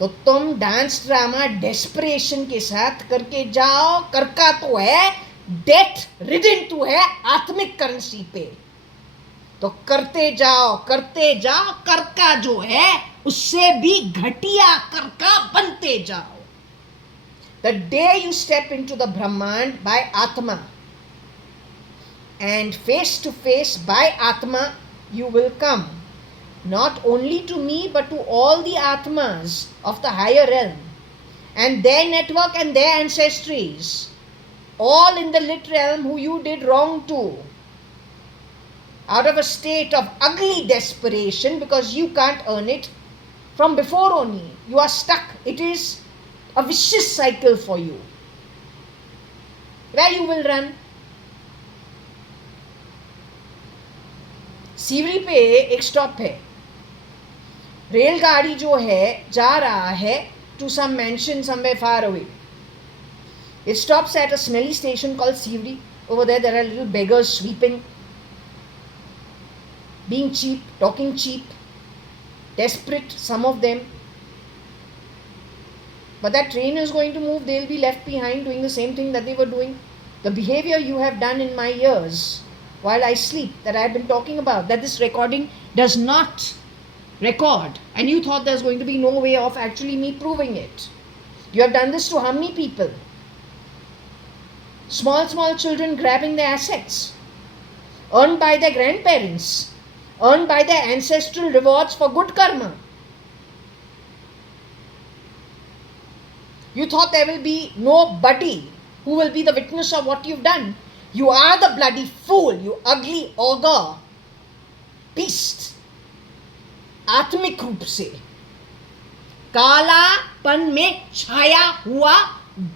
तो तुम dance drama desperation के साथ करके जाओ. कर का तो है डेथ रिडन तो है आत्मिक करेंसी पे. तो करते जाओ कर का जो है उससे भी घटिया कर का बनते जाओ. The day you step into the Brahmand by Atma and face to face by Atma, you will come not only to me but to all the Atmas of the higher realm and their network and their ancestries, all in the lit realm who you did wrong to, out of a state of ugly desperation because you can't earn it from before only. You are stuck. It is a vicious cycle for you. Where you will run? सीवरी पे एक stop है. रेलगाड़ी जो है जा रहा है to some mansion somewhere far away. It stops at a smelly station called Sivri. Over there are little beggars sweeping, being cheap, talking cheap, desperate, some of them. But that train is going to move, they'll be left behind doing the same thing that they were doing. The behavior you have done in my ears while I sleep, that I have been talking about, that this recording does not record, and you thought there's going to be no way of actually me proving it. You have done this to how many people? Small children grabbing their assets, earned by their grandparents, earned by their ancestral rewards for good karma. You thought there will be nobody who will be the witness of what you've done. You are the bloody fool, you ugly ogre, beast. आत्मिक रूप से कालापन में छाया हुआ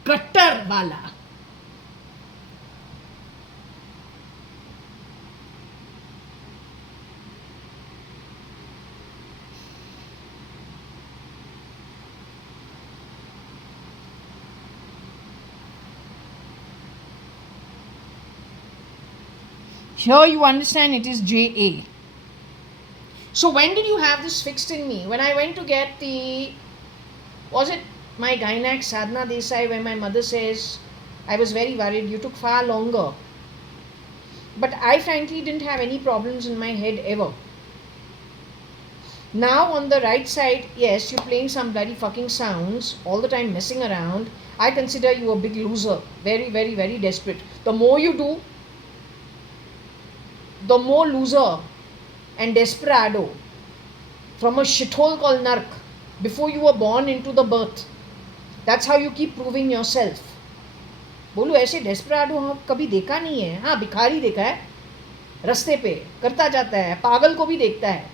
gutter वाला. Here you understand it is JA. So when did you have this fixed in me? When I went to get was it my gynac Sadhana Desai, where my mother says, I was very worried, you took far longer. But I frankly didn't have any problems in my head ever. Now on the right side, yes, you're playing some bloody fucking sounds, all the time messing around. I consider you a big loser, very, very, very desperate. The more you do, the more loser and desperado from a shithole called Nark before you were born into the birth. That's how you keep proving yourself. बोलो ऐसे desperado हम कभी देखा नहीं है. हाँ, भिखारी देखा है रास्ते पे, करता जाता है, पागल को भी देखता है.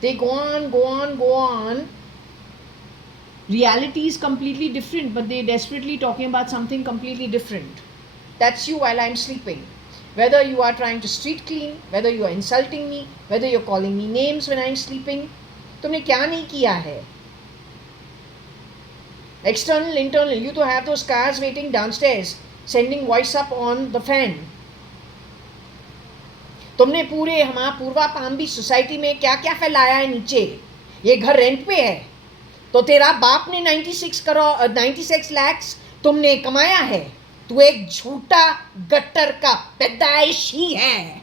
They go on. Reality is completely different, but they're desperately talking about something completely different. That's you while I'm sleeping. Whether you are trying to street clean, whether you are insulting me, whether you're calling me names when I'm sleeping, तुमने क्या नहीं किया है? External, internal, you to have those cars waiting downstairs, sending voice up on the fan. तुमने पूरे हमारा पूर्वा palm बीच society में क्या क्या फैलाया है नीचे. ये घर रेंट पे है, तो तेरा बाप ने 96 lakhs तुमने कमाया है. तू एक झूठा गट्टर का पैदाइश ही है.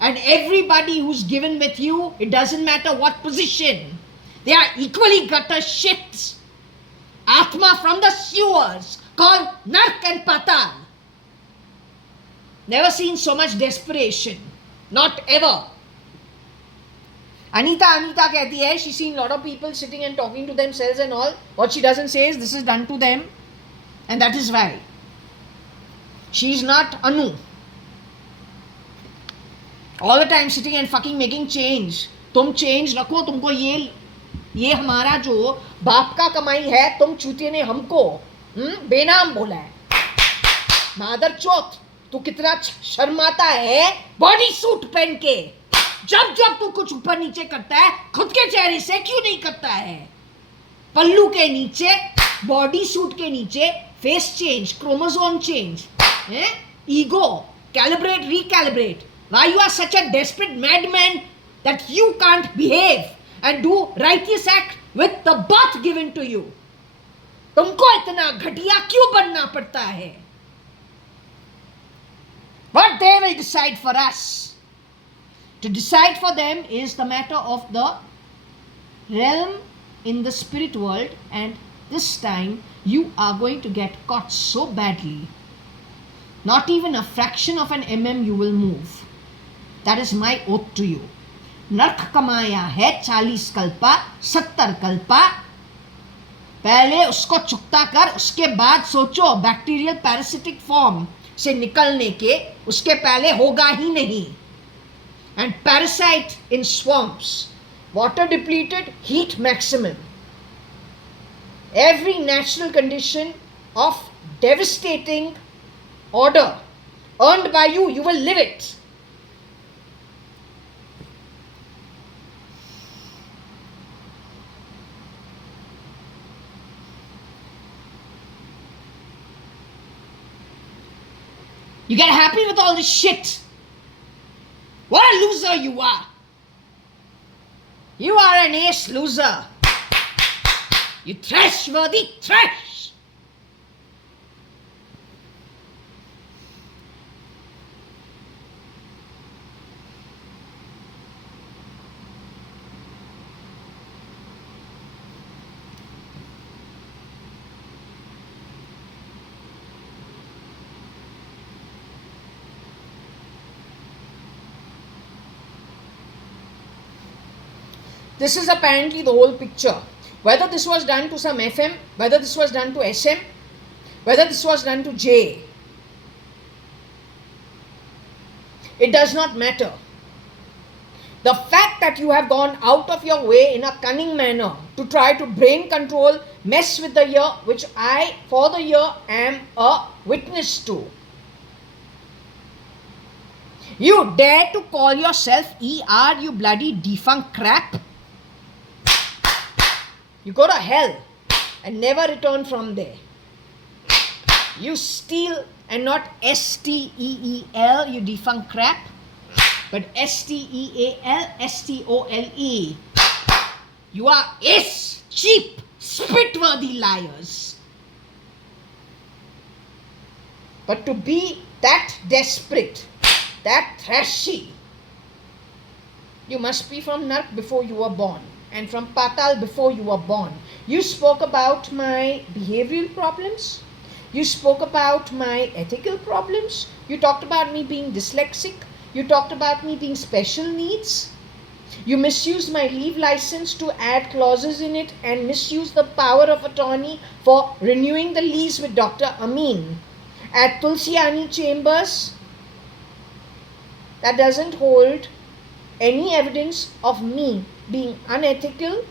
And everybody who's given with you, it doesn't matter what position, they are equally gutter shits. Atma from the sewers called Nark and Patal. Never seen so much desperation. Not ever. Anita कहती है, she's seen a lot of people sitting and talking to themselves and all. What she doesn't say is this is done to them, and that is why. She's not Anu. All the time sitting and fucking making change. तुम change रखो, तुमको ये हमारा जो बाप का कमाई है, तुम चूतिए ने हमको बेनाम बोला है. मादर चौथ, तू कितना शर्माता है बॉडी सूट पहन के. जब तू कुछ ऊपर नीचे करता है, खुद के चेहरे से क्यों नहीं करता है? पल्लू के नीचे, बॉडी सूट के नीचे, face change, chromosome change, ego, calibrate, recalibrate. Why you are such a desperate madman that you can't behave and do righteous act with the birth given to you. तुमको इतना घटिया क्यों बनना पड़ता है? What they will decide for us. To decide for them is the matter of the realm in the spirit world, and this time you are going to get caught so badly. Not even a fraction of an mm you will move. That is my oath to you. नर्क कमाया है 40 कल्पा 70 कल्पा. पहले उसको चुकता कर, उसके बाद सोचो बैक्टीरियल पैरासिटिक फॉर्म से निकलने के. उसके पहले होगा ही नहीं. And parasite in swamps, water depleted, heat maximum. Every natural condition of devastating order earned by you, you will live it. You get happy with all this shit. What a loser you are. You are an ace loser. You trash-worthy trash. This is apparently the whole picture. Whether this was done to some FM, whether this was done to SM, whether this was done to J, it does not matter. The fact that you have gone out of your way in a cunning manner to try to brain control, mess with the ear, which I, for the year, am a witness to. You dare to call yourself ER, you bloody defunct crap? You go to hell and never return from there. You steal and not STEEL, you defunct crap, but STEAL, STOLE. You are cheap, spit-worthy liars. But to be that desperate, that thrashy, you must be from Nark before you were born. And from Patal before you were born. You spoke about my behavioral problems. You spoke about my ethical problems. You talked about me being dyslexic. You talked about me being special needs. You misused my leave license to add clauses in it and misused the power of attorney for renewing the lease with Dr. Amin at Tulsiani Chambers. That doesn't hold any evidence of me being unethical,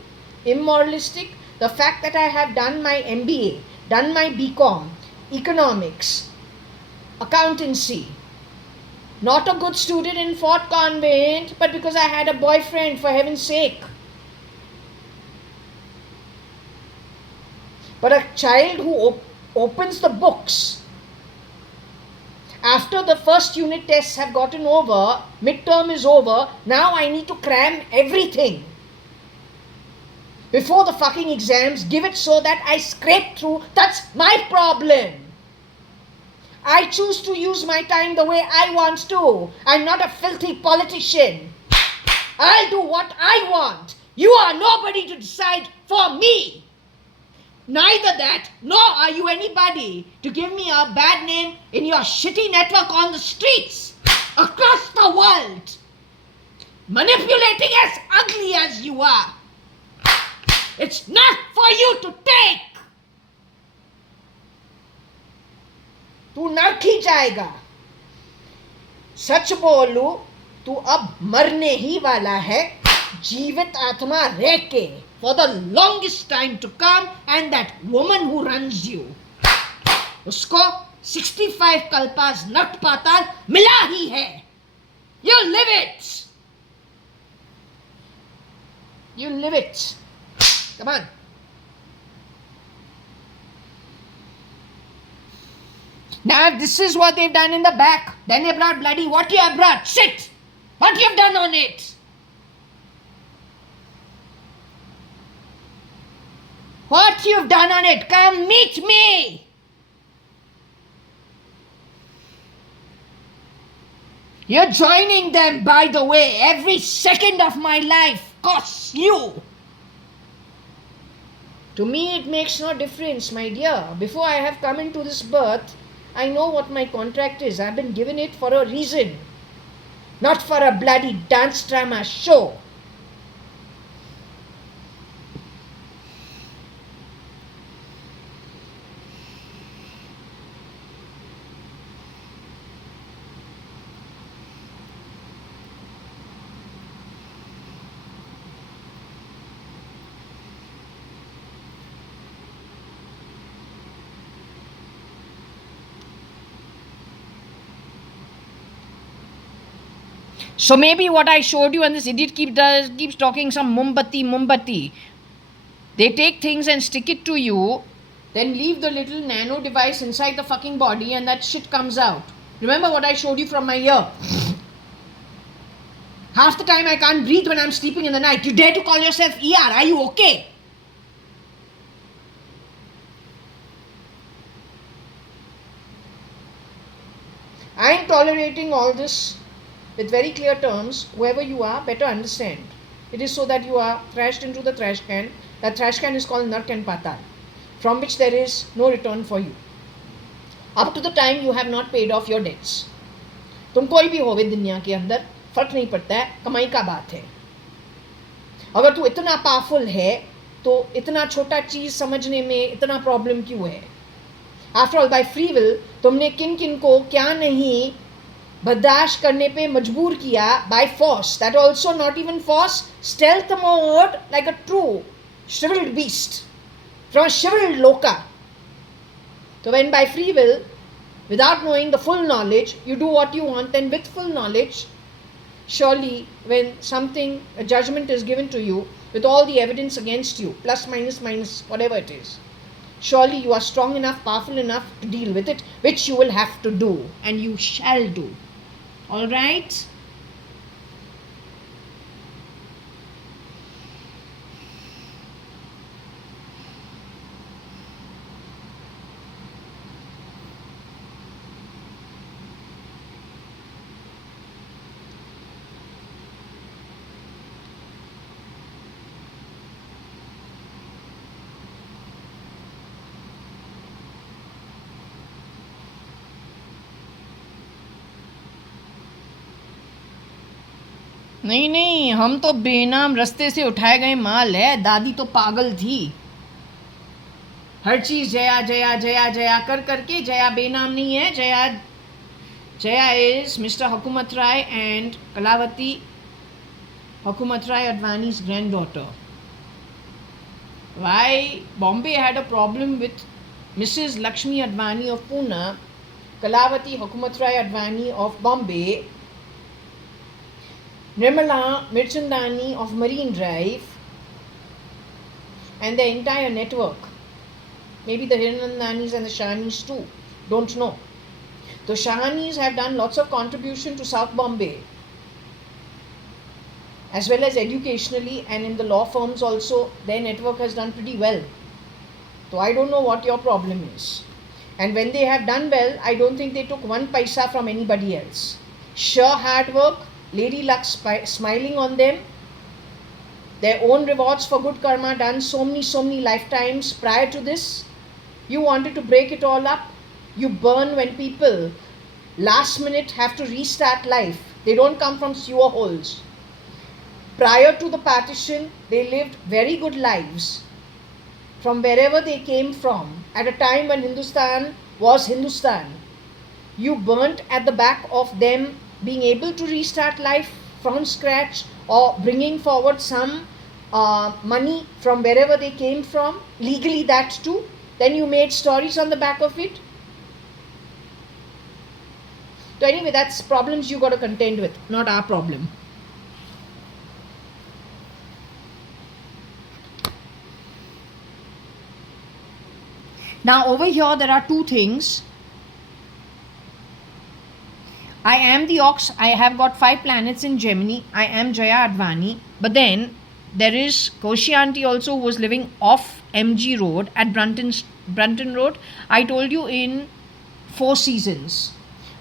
immoralistic. The fact that I have done my MBA, done my BCom, economics, accountancy, not a good student in Fort Convent, but because I had a boyfriend, for heaven's sake. But a child who opens the books after the first unit tests have gotten over, midterm is over, now I need to cram everything before the fucking exams, give it so that I scrape through. That's my problem. I choose to use my time the way I want to. I'm not a filthy politician. I'll do what I want. You are nobody to decide for me. Neither that, nor are you anybody to give me a bad name in your shitty network on the streets across the world. Manipulating as ugly as you are. It's not for you to take. तू नर्क ही जाएगा. सच बोलू, तू अब मरने ही वाला है, जीवित आत्मा रह के, for the longest time to come, and that woman who runs you, उसको 65 कल्पास नर्क पाताल मिला ही है. You live it. You live it. Come on. Now, if this is what they've done in the back, then they brought bloody what you have brought. Shit! What you have done on it? what you've done on it. Come meet me. You're joining them, by the way. Every second of my life costs you. To me, it makes no difference, my dear. Before I have come into this birth, I know what my contract is. I've been given it for a reason, not for a bloody dance drama show. So maybe what I showed you, and this idiot keeps talking some Mombati. They take things and stick it to you, then leave the little nano device inside the fucking body, and that shit comes out. Remember what I showed you from my ear? Half the time I can't breathe when I'm sleeping in the night. You dare to call yourself ER? Are you okay? I am tolerating all this with very clear terms. Whoever you are, better understand. It is so that you are thrashed into the trash can. That trash can is called Nark and Patal, from which there is no return for you. Up to the time you have not paid off your debts. तुम कोई भी होवे दुनिया के अंदर, फर्क नहीं पड़ता है, कमाई का बात है. अगर तू इतना पावरफुल है तो इतना छोटा चीज समझने में इतना प्रॉब्लम क्यों है? After all by free will तुमने किन किन को क्या नहीं बर्दाश्त करने पे मजबूर किया by force. That also not even force, stealth mode like a true shriveled beast from a shriveled loka. So when by free will, without knowing the full knowledge, you do what you want, then with full knowledge, surely when something, a judgment is given to you with all the evidence against you, plus minus whatever it is, surely you are strong enough, powerful enough to deal with it, which you will have to do, and you shall do. All right? नहीं, हम तो बेनाम रास्ते से उठाए गए माल है. दादी तो पागल थी. हर चीज जया जया जया जया कर करके. जया बेनाम नहीं है. जया इज मिस्टर हुकूमत राय एंड कलावती हुकूमत राय Advani's granddaughter. Why Bombay had a problem with Mrs. Lakshmi Advani of Pune, Kalavati Hukumat Rai Advani of Bombay, Nirmala Mirchandani of Marine Drive, and the entire network. Maybe the Hiranandanis and the Shahanis too. Don't know. The Shahanis have done lots of contribution to South Bombay, as well as educationally and in the law firms also. Their network has done pretty well. So I don't know what your problem is. And when they have done well, I don't think they took one paisa from anybody else. Sure hard work, Lady Luck smiling on them, their own rewards for good karma done so many lifetimes prior to this. You wanted to break it all up. You burn when people last minute have to restart life. They don't come from sewer holes. Prior to the partition, they lived very good lives from wherever they came from at a time when Hindustan was Hindustan. You burnt at the back of them being able to restart life from scratch or bringing forward some money from wherever they came from, legally that too. Then you made stories on the back of it. So anyway, that's problems you got to contend with, not our problem. Now over here there are two things. I am the ox. I have got 5 planets in Gemini. I am Jaya Advani. But then there is Koshi auntie also, who was living off MG Road at Brunton Road. I told you in Four Seasons.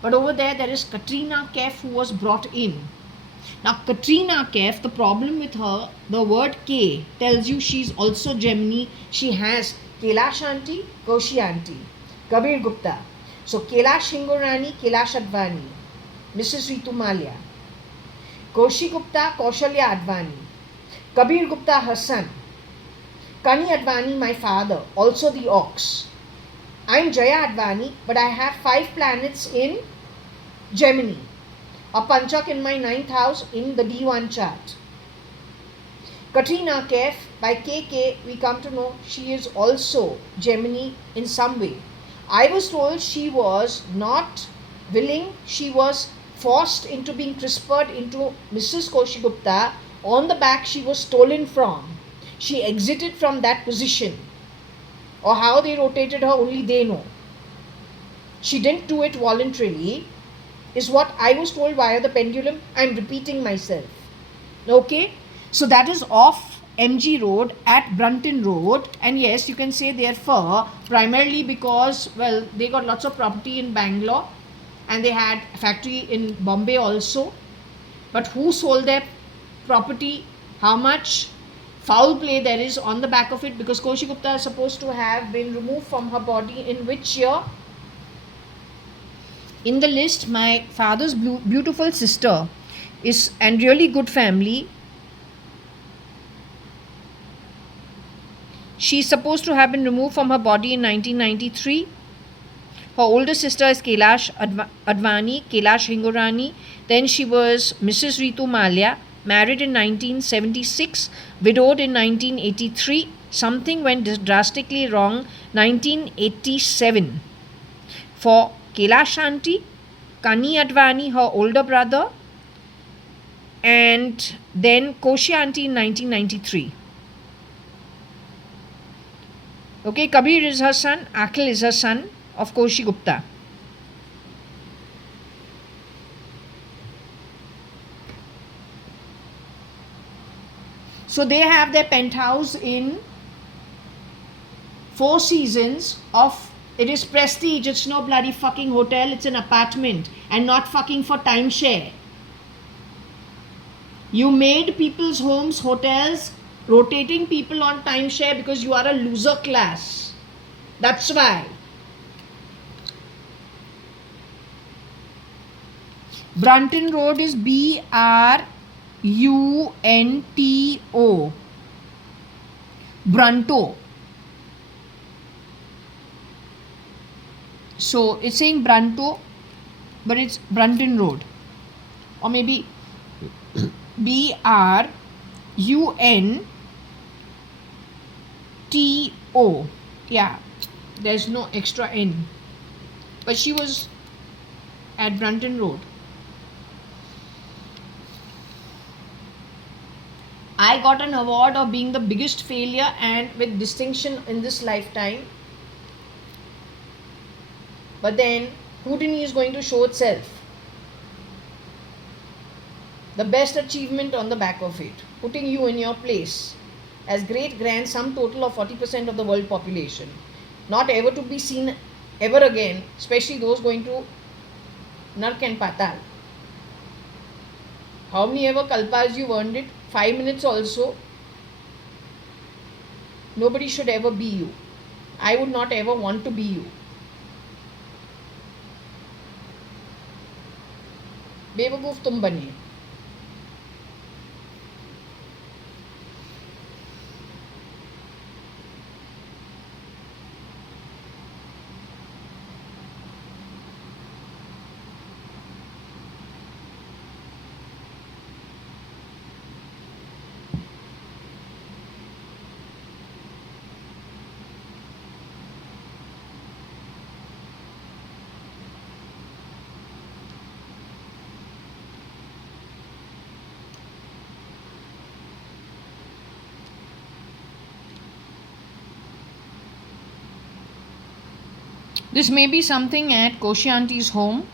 But over there is Katrina Kef, who was brought in. Now, Katrina Kef, the problem with her, the word K tells you she's also Gemini. She has Kailash auntie, Koshi auntie, Kabir Gupta. So, Kailash Hingorani, Kailash.ADVANI, Mrs. Ritu Malia, Koshi Gupta, Kaushalya.ADVANI, Kabir Gupta, her son, Kani.ADVANI, my father, also the ox. I'm Jaya.ADVANI, but I have 5 planets in Gemini. A Panchak in my 9th house in the D1 chart. Katrina Kaif, by KK, we come to know she is also Gemini in some way. I was told she was not willing, she was forced into being CRISPR'd into Mrs. Koshi Gupta. On the back, she was stolen from. She exited from that position. Or how they rotated her, only they know. She didn't do it voluntarily, is what I was told via the pendulum. I'm repeating myself. Okay? So that is off MG Road at Brunton Road. And yes, you can say therefore, primarily because, well, they got lots of property in Bangalore and they had a factory in Bombay also. But who sold their property? How much foul play there is on the back of it, because Koshi Gupta is supposed to have been removed from her body in which year? In the list, my father's beautiful sister is, and really good family, she's supposed to have been removed from her body in 1993. Her older sister is Kailash.ADVANI, Kailash Hingorani. Then she was Mrs. Ritu Malia, married in 1976, widowed in 1983. Something went drastically wrong 1987. For Kailash auntie, Kani.ADVANI, her older brother, and then Koshi auntie in 1993. Okay, Kabir is her son, Akhil is her son of Koshi Gupta. So they have their penthouse in Four Seasons of, it is prestige, it's no bloody fucking hotel, it's an apartment and not fucking for timeshare. You made people's homes hotels, rotating people on timeshare because you are a loser class. That's why. Brunton Road is BRUNTO. Brunto. So it's saying Brunto, but it's Brunton Road. Or maybe BRUNTO. Yeah, there's no extra N. But she was at Brunton Road. I got an award of being the biggest failure and with distinction in this lifetime. But then Houdini is going to show itself. The best achievement on the back of it, putting you in your place as great grand sum total of 40% of the world population, not ever to be seen ever again, especially those going to Nark and Patal. How many ever kalpas you earned it? 5 minutes also. Nobody should ever be you. I would not ever want to be you. बेवकूफ तुम बने. This may be something at Koshi auntie's home.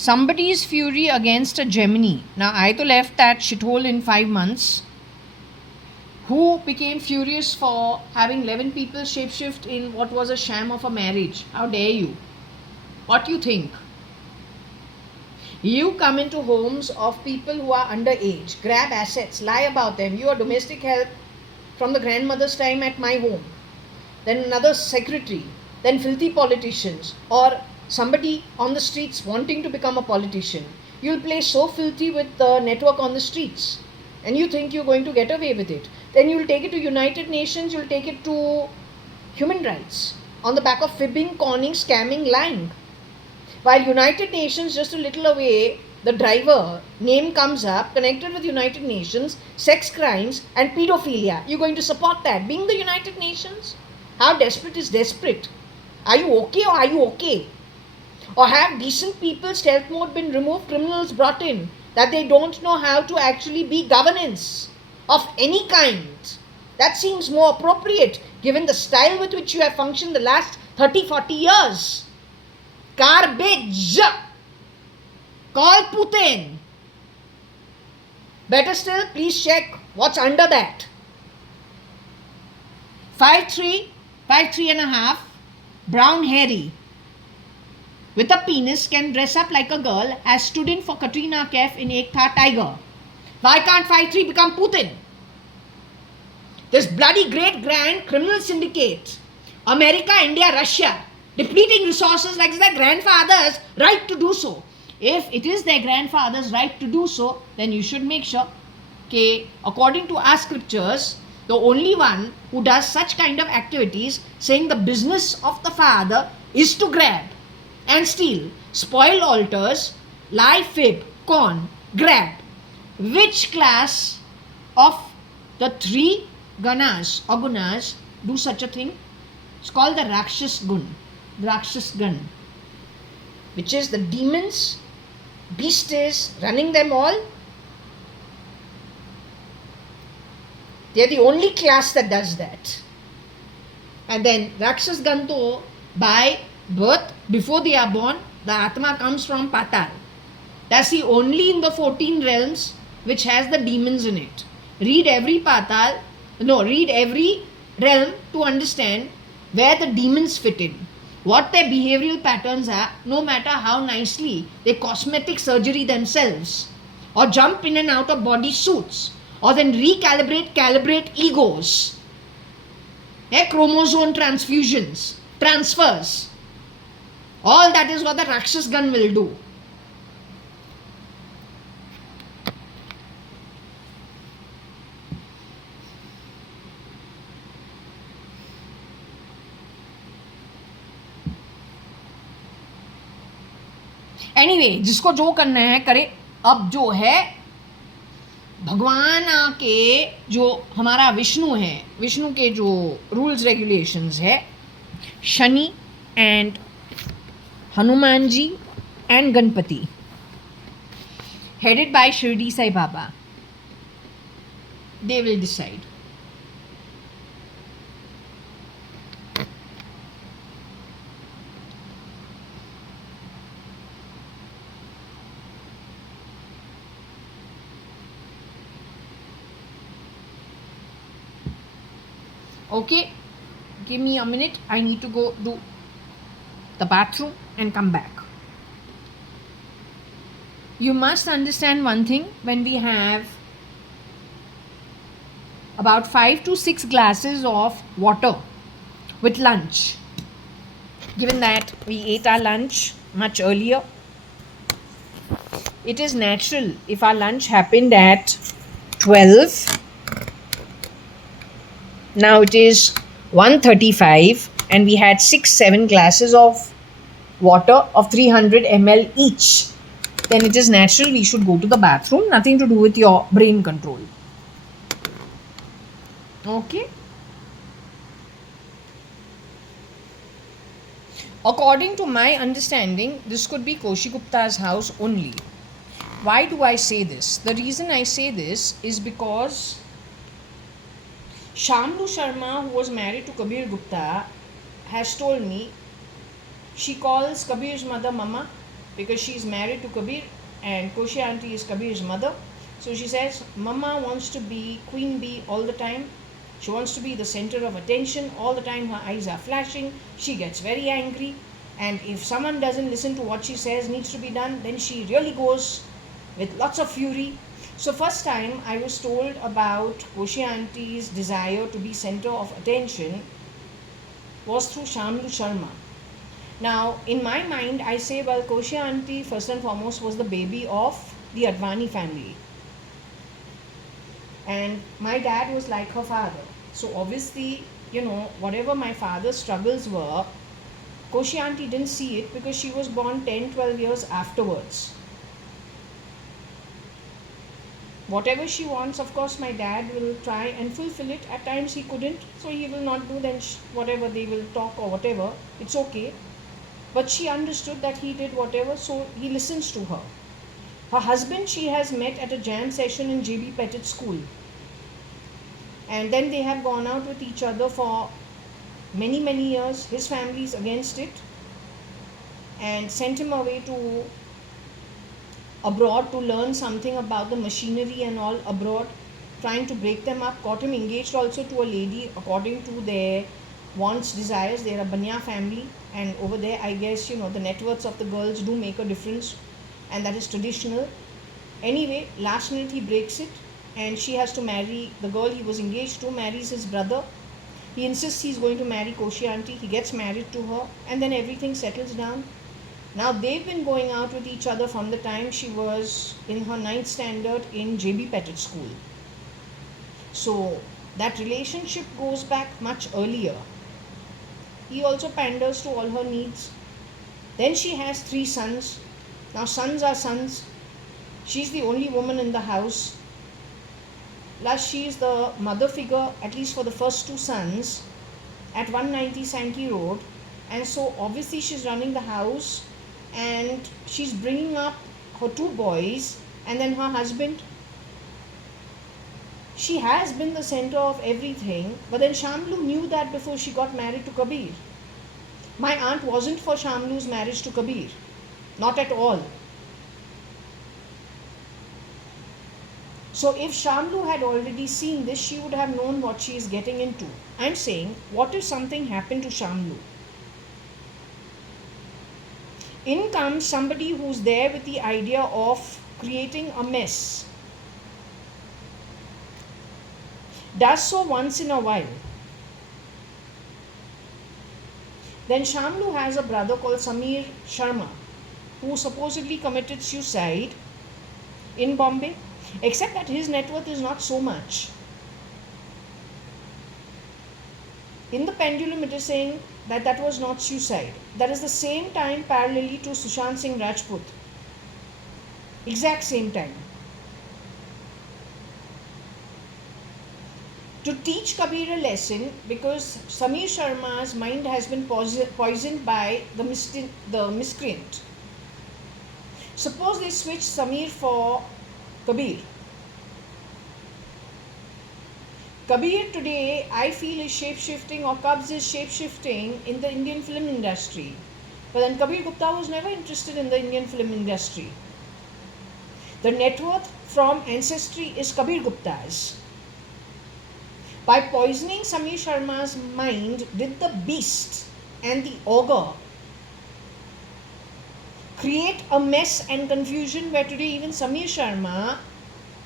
Somebody's fury against a Gemini. Now, I to left that shithole in 5 months. Who became furious for having 11 people shapeshift in what was a sham of a marriage? How dare you? What do you think? You come into homes of people who are underage, grab assets, lie about them. You are domestic help from the grandmother's time at my home. Then another secretary, then filthy politicians, or somebody on the streets wanting to become a politician. You'll play so filthy with the network on the streets, and you think you're going to get away with it. Then you'll take it to United Nations, you'll take it to human rights on the back of fibbing, conning, scamming, lying. While United Nations, just a little away, the driver name comes up connected with United Nations, sex crimes and pedophilia. You're going to support that, being the United Nations? How desperate is desperate? Are you okay or are you okay? Or have decent people stealth mode been removed, criminals brought in, that they don't know how to actually be governance of any kind? That seems more appropriate given the style with which you have functioned the last 30-40 years. Garbage. Call Putin. Better still, please check what's under that. 5'3", 5'3.5", brown hairy, with a penis, can dress up like a girl, has stood in for Katrina Kaif in Ek Tha Tiger. Why can't 5'3" become Putin? This bloody great grand criminal syndicate, America, India, Russia, depleting resources like their grandfather's right to do so. If it is their grandfather's right to do so, then you should make sure, okay, according to our scriptures, the only one who does such kind of activities, saying the business of the father is to grab and steal, spoil altars, lie, fib, con, grab. Which class of the 3 ganas or gunas do such a thing? It's called the Rakshas Gun. Rakshas Gun, which is the demons, beasties running them all. They are the only class that does that. And then Rakshas Gun to, by birth, before they are born, the Atma comes from Patal. That's the only in the 14 realms which has the demons in it. Read every realm to understand where the demons fit in, what their behavioral patterns are, no matter how nicely they cosmetic surgery themselves, or jump in and out of body suits, or then calibrate egos, chromosome transfers. All that is what the Rakshas Gun will do. Anyway जिसको जो करना है करे. अब जो है भगवान के जो हमारा विष्णु है, विष्णु के जो रूल्स रेगुलेशंस है, Shani and Hanuman ji and Ganpati, headed by Shirdi Sai Baba, they will decide. Okay, give me a minute. I need to go do the bathroom and come back. You must understand one thing. When we have about 5 to 6 glasses of water with lunch, given that we ate our lunch much earlier, it is natural if our lunch happened at 12. Now it is 1:35 and we had 6-7 glasses of water of 300 ml each. Then it is natural we should go to the bathroom. Nothing to do with your brain control. Okay. According to my understanding, this could be Koshi Gupta's house only. Why do I say this? The reason I say this is because Shamlu Sharma, who was married to Kabir Gupta, has told me she calls Kabir's mother Mama because she's married to Kabir and Koshi auntie is Kabir's mother. So she says, Mama wants to be queen bee all the time. She wants to be the center of attention all the time. Her eyes are flashing. She gets very angry. And if someone doesn't listen to what she says needs to be done, then she really goes with lots of fury. So first time I was told about Koshi auntie's desire to be center of attention was through Shamlu Sharma. Now, in my mind, I say, well, Koshi auntie, first and foremost, was the baby of the Advani family. And my dad was like her father. So obviously, whatever my father's struggles were, Koshi auntie didn't see it because she was born 10, 12 years afterwards. Whatever she wants, of course, my dad will try and fulfill it. At times he couldn't, so he will not do, then whatever they will talk or whatever, it's okay. But she understood that he did whatever, so he listens to her. Her husband she has met at a jam session in JB Pettit school. And then they have gone out with each other for many, many years. His family is against it and sent him away to abroad to learn something about the machinery and all abroad, trying to break them up. Got him engaged also to a lady according to their wants, desires. They're a Banya family, and over there I guess the net worths of the girls do make a difference, and that is traditional. Anyway, last minute he breaks it and she has to marry the girl he was engaged to, marries his brother. He insists he's going to marry Koshi auntie. He gets married to her and then everything settles down. Now they've been going out with each other from the time she was in her 9th standard in JB Pettit school. So that relationship goes back much earlier. He also panders to all her needs. Then she has 3 sons. Now sons are sons. She's the only woman in the house. Plus she is the mother figure, at least for the first 2 sons, at 190 Sankey Road. And so obviously she's running the house and she's bringing up her 2 boys and then her husband. She has been the center of everything, but then Shamlu knew that before she got married to Kabir. My aunt wasn't for Shamlu's marriage to Kabir, not at all. So if Shamlu had already seen this, she would have known what she is getting into. I'm saying, what if something happened to Shamlu? In comes somebody who's there with the idea of creating a mess. Does so once in a while. Then Shamlu has a brother called Samir Sharma, who supposedly committed suicide in Bombay, except that his net worth is not so much. In the pendulum, it is saying that that was not suicide. That is the same time parallelly to Sushant Singh Rajput. Exact same time. To teach Kabir a lesson, because Samir Sharma's mind has been poisoned by the miscreant. Suppose they switch Samir for Kabir. Kabir today, I feel, is shape-shifting, or Cubs is shape-shifting in the Indian film industry. But then Kabir Gupta was never interested in the Indian film industry. The net worth from ancestry is Kabir Gupta's. By poisoning Samir Sharma's mind, did the beast and the ogre create a mess and confusion where today even Samir Sharma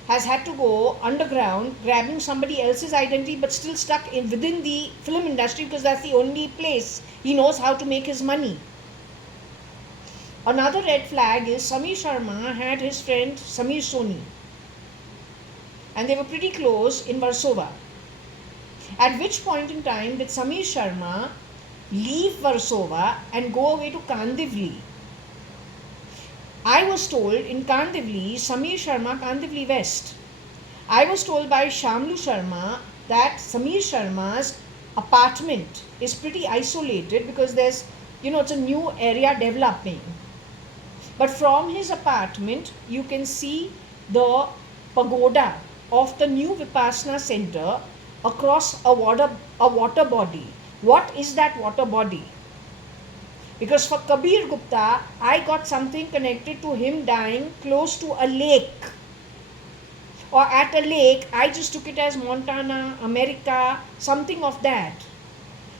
has had to go underground grabbing somebody else's identity but still stuck within the film industry because that's the only place he knows how to make his money. Another red flag is Samir Sharma had his friend Samir Soni and they were pretty close in Warsaw. At which point in time did Samir Sharma leave Warsaw and go away to Kandivli? I was told in Kandivli, Samir Sharma, Kandivli West, I was told by Shamlu Sharma that Samir Sharma's apartment is pretty isolated because there's, it's a new area developing. But from his apartment, you can see the pagoda of the new Vipassana center across a water body. What is that water body? Because for Kabir Gupta, I got something connected to him dying close to a lake. Or at a lake, I just took it as Montana, America, something of that.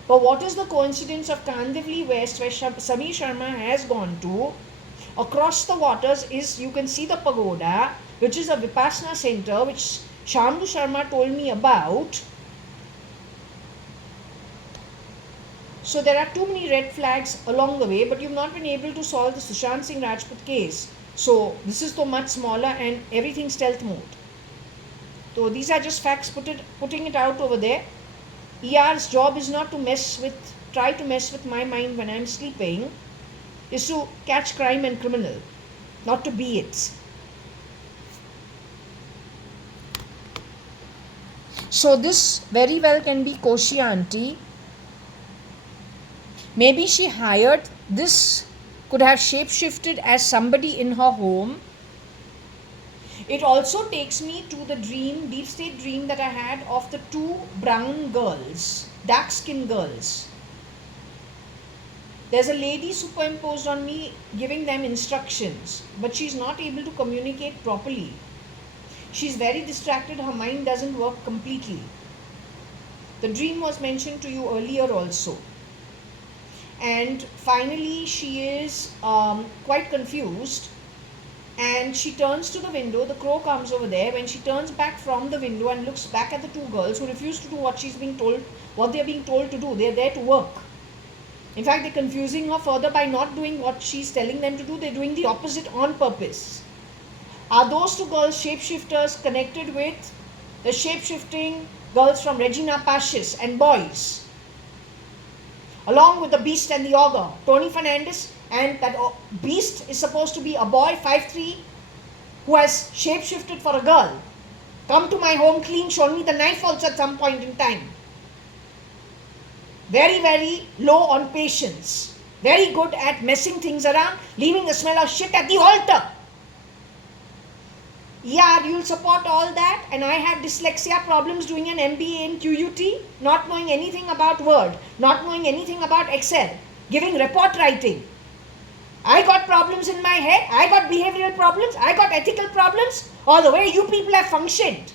But what is the coincidence of Kandivli West, where Samir Sharma has gone to? Across the waters is, you can see the pagoda, which is a Vipassana center, which Shambu Sharma told me about. So there are too many red flags along the way, but you've not been able to solve the Sushant Singh Rajput case. So this is so much smaller and everything stealth mode. So these are just facts, putting it out over there. ER's job is not to try to mess with my mind when I'm sleeping, is to catch crime and criminal, not to be it. So this very well can be Koshi auntie. Maybe she hired this, could have shapeshifted as somebody in her home. It also takes me to the dream, deep state dream that I had of the two brown girls, dark skinned girls. There's a lady superimposed on me giving them instructions, but she's not able to communicate properly. She's very distracted, her mind doesn't work completely. The dream was mentioned to you earlier also. And finally she is quite confused, and she turns to the window. The crow comes over there. When she turns back from the window and looks back at the two girls who refuse to do what they're being told to do, they're there to work. In fact, they're confusing her further by not doing what she's telling them to do. They're doing the opposite on purpose. Are those two girls shapeshifters connected with the shapeshifting girls from Regina Pacis and boys, along with the beast and the ogre, Tony Fernandez? And that beast is supposed to be a boy, 5'3", who has shapeshifted for a girl. Come to my home clean, show me the knife also at some point in time. Very, very low on patience. Very good at messing things around, leaving the smell of shit at the altar. Yeah, you'll support all that, and I have dyslexia problems doing an MBA in QUT, not knowing anything about Word, not knowing anything about Excel, giving report writing. I got problems in my head, I got behavioral problems, I got ethical problems, or the way you people have functioned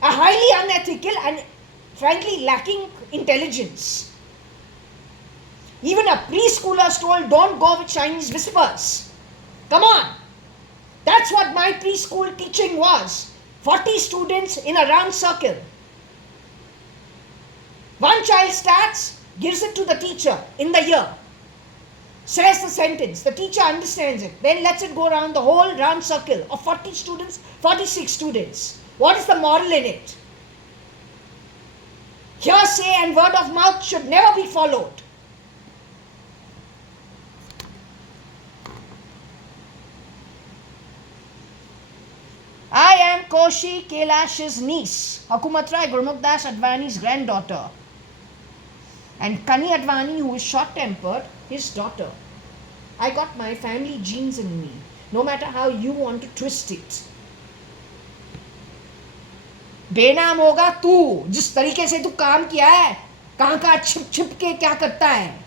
are highly unethical and frankly lacking intelligence. Even a preschooler is told, don't go with Chinese whispers. Come on. That's what my preschool teaching was. 40 students in a round circle. One child starts, gives it to the teacher in the ear, says the sentence, the teacher understands it, then lets it go around the whole round circle of 40 students, 46 students. What is the moral in it? Hearsay and word of mouth should never be followed. I am Koshi Kailash's niece, Hukumat Rai Gurmukh Das Advani's granddaughter, and Kani Advani, who is short-tempered, his daughter. I got my family genes in me, no matter how you want to twist it. बेनाम होगा तू, जिस तरीके से तू काम किया है, कहाँ छिप छिप के क्या करता है.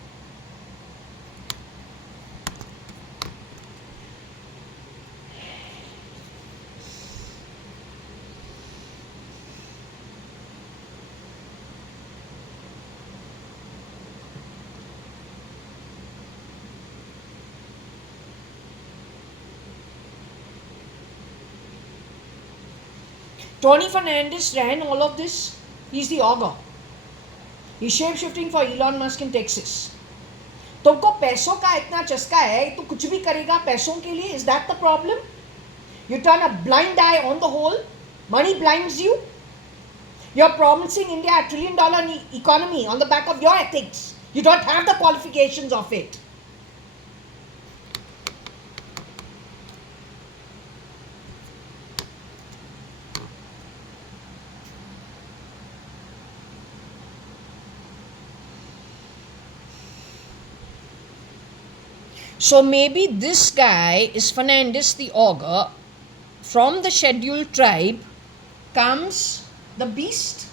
Tony Fernandez ran all of this. He's the ogre. He's shape-shifting for Elon Musk in Texas. तुमको पैसों का इतना चस्का है, तू कुछ भी करेगा पैसों के लिए. Is that the problem? You turn a blind eye on the whole. Money blinds you. You're promising India $1 trillion economy on the back of your ethics. You don't have the qualifications of it. So maybe this guy is Fernandez the ogre. From the scheduled tribe comes the beast.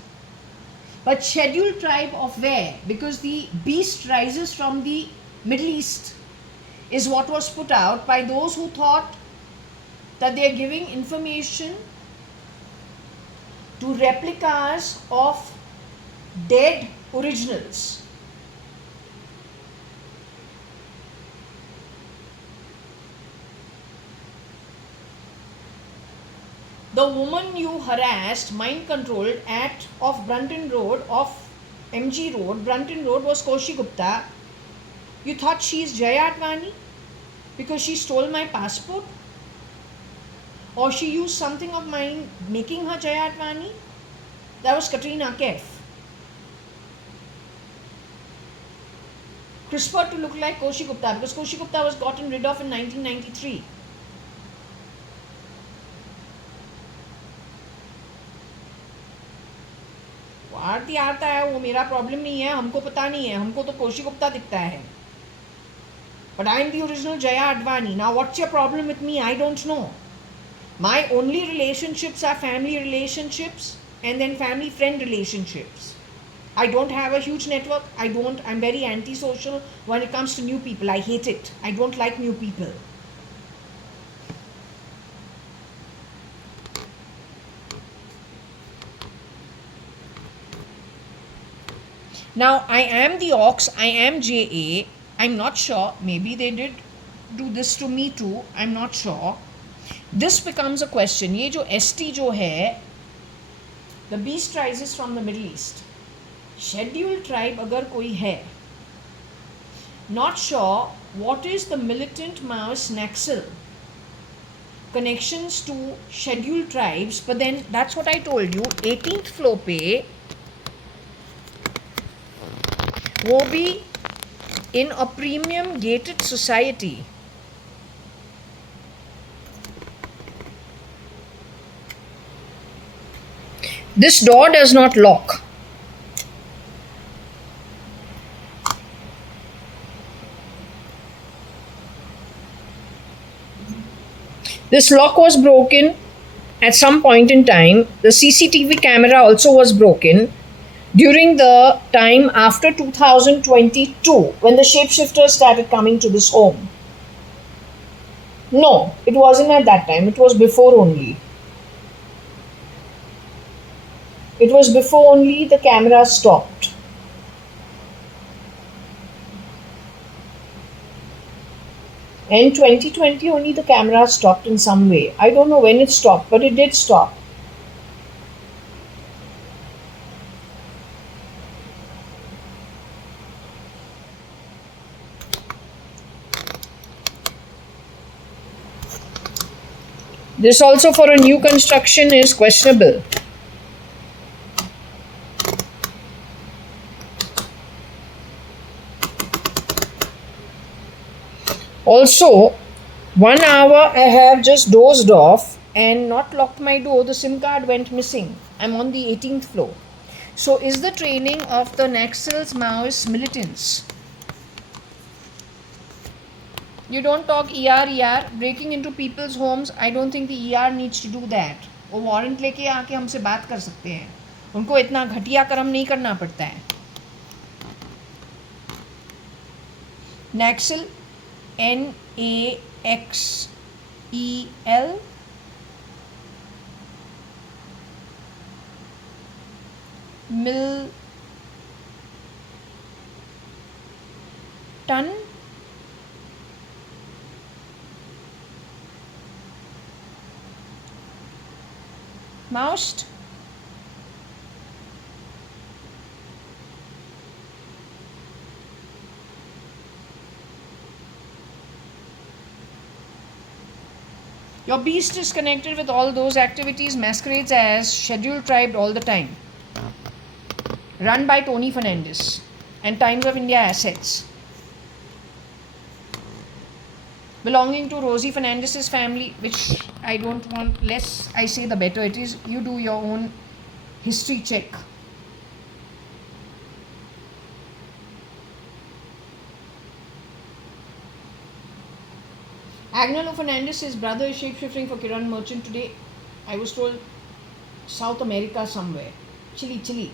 But scheduled tribe of where? Because the beast rises from the Middle East is what was put out by those who thought that they are giving information to replicas of dead originals. The woman you harassed, mind controlled at of Brunton Road, of MG Road, Brunton Road, was Koshi Gupta. You thought she is JAYA.ADVANI because she stole my passport? Or she used something of mine making her JAYA.ADVANI? That was Katrina Kaif. CRISPR to look like Koshi Gupta because Koshi Gupta was gotten rid of in 1993. आरती आता है वो मेरा problem नहीं है, हमको पता नहीं है, हमको तो कोशी गुप्ता दिखता है. But I am the original JAYA.ADVANI. Now what's your problem with me? I don't know. My only relationships are family relationships and then family friend relationships. I don't have a huge network. I'm very antisocial when it comes to new people. I hate it. I don't like new people. Now, I am the Ox, I am JA. I'm not sure. Maybe they did do this to me too. I'm not sure. This becomes a question. ये जो ST जो है, the beast rises from the Middle East. Scheduled tribe अगर कोई है, not sure what is the militant Maoist Naxal connections to scheduled tribes, but then that's what I told you. 18th floor पे वो भी in a premium gated society. This door does not lock. This lock was broken at some point in time. The CCTV camera also was broken during the time after 2022 when the shapeshifters started coming to this home. No, it wasn't at that time. It was before only. It was before only the camera stopped. In 2020 only the camera stopped in some way. I don't know when it stopped, but it did stop. This also for a new construction is questionable. Also, 1 hour I have just dozed off and not locked my door. The SIM card went missing. I'm on the 18th floor. So is the training of the Naxals Maoist militants? You don't talk ER, breaking into people's homes. I don't think the ER needs to do that. वो warrant लेके आके हमसे बात कर सकते हैं. उनको इतना घटिया कर्म नहीं करना पड़ता है. Naxal, NAXEL, Milton, Maoist, your beast is connected with all those activities, masquerades as scheduled tribe all the time. Run by Tony Fernandez and Times of India assets. Belonging to Rosie Fernandez's family, which I don't want, less I say the better it is. You do your own history check. Agnello Fernandez, his brother is shapeshifting for Kiran Merchant today. I was told South America somewhere. Chile.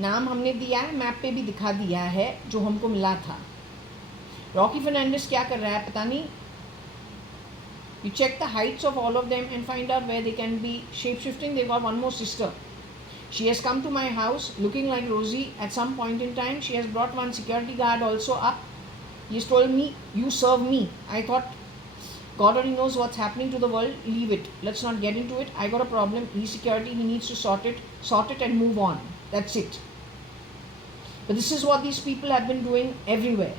नाम हमने दिया है, map पे भी दिखा दिया है जो हमको मिला था. रॉकी फर्नांडिस क्या कर रहा है पता नहीं. You check the heights of all of them and find out where they can be shape-shifting. They've got one more sister. She has come to my house looking like Rosie at some point in time. She has brought one security guard also up. He has told me, you serve me. I thought, God only knows what's happening to the world. Leave it. Let's not get into it. I got a problem. He's security. He needs to sort it and move on. That's it. But this is what these people have been doing everywhere.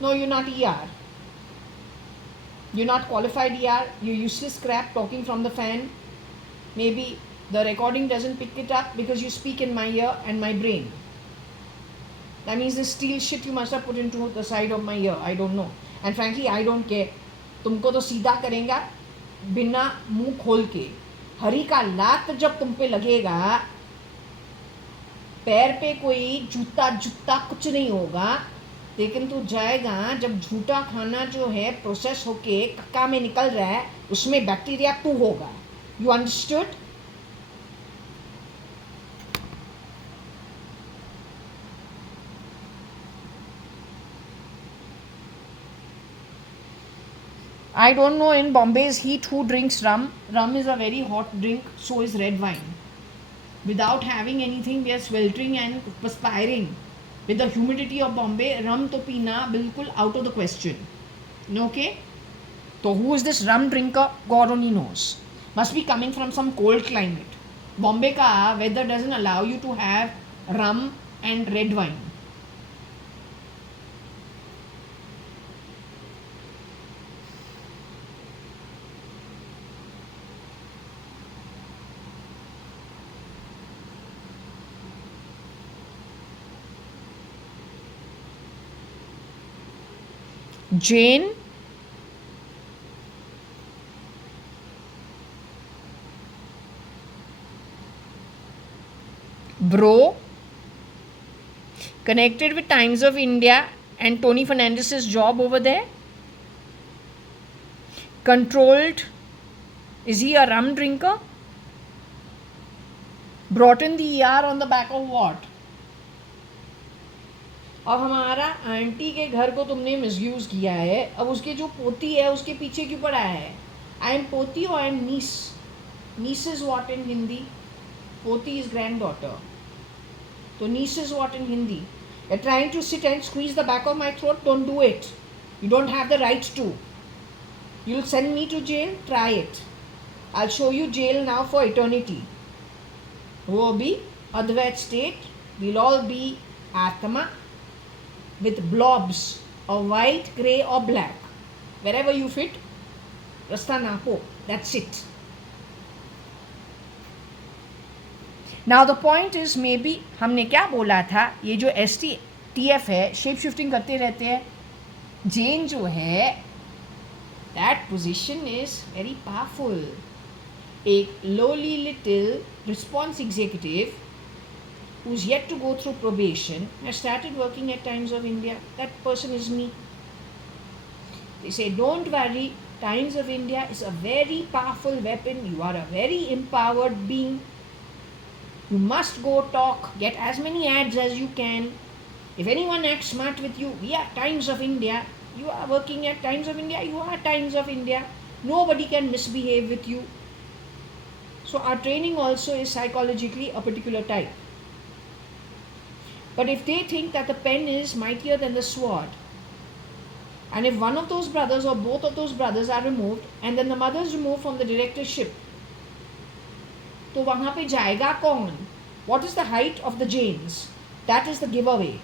No, you're not ER. You're not qualified ER. You're useless crap talking from the fan. Maybe the recording doesn't pick it up because you speak in my ear and my brain. That means the steel shit you must have put into the side of my ear. I don't know. And frankly, I don't care. तुमको तो सीधा करेंगे बिना मुंह खोल के. हरी का लात जब तुम पे लगेगा, पैर पे कोई जूता कुछ नहीं होगा, लेकिन तू जाएगा जब झूठा खाना जो है प्रोसेस होके कक्का में निकल रहा है, उसमें बैक्टीरिया तू होगा. You understood? I don't know in Bombay's heat who drinks rum. Rum is a very hot drink, so is red wine. Without having anything, we are sweltering and perspiring. With the humidity of Bombay, rum to peena bilkul out of the question. Okay? So who is this rum drinker? God only knows. Must be coming from some cold climate. Bombay ka weather doesn't allow you to have rum and red wine. Jane, bro, connected with Times of India and Tony Fernandez's job over there. Controlled. Is he a rum drinker? Brought in the ER on the back of what? अब हमारा aunty के घर को तुमने misuse किया है, अब उसके जो पोती है उसके पीछे क्यों पड़ा है? आई एम पोती और I am niece. Niece is what in Hindi? पोती इज ग्रैंड डॉटर. तो niece is what in Hindi? You are trying to sit and squeeze the back of my throat. Don't do it. You don't have the right to. You will send me to jail. Try it. I will show you jail now for eternity. वो भी Advaita state. Will all be atma with blobs of white, grey or black. Wherever you fit, rasta napo. That's it. Now the point is maybe हमने क्या बोला था, ये जो STF है, shape shifting करते रहते हैं. Jane जो है, that position is very powerful. एक lowly little response executive who's yet to go through probation, has started working at Times of India. That person is me. They say, don't worry, Times of India is a very powerful weapon. You are a very empowered being. You must go talk, get as many ads as you can. If anyone acts smart with you, we are Times of India. You are working at Times of India, you are Times of India. Nobody can misbehave with you. So our training also is psychologically a particular type. But if they think that the pen is mightier than the sword, and if one of those brothers or both of those brothers are removed, and then the mother is removed from the directorship, तो वहाँ पे जाएगा कौन? What is the height of the Jains? That is the giveaway.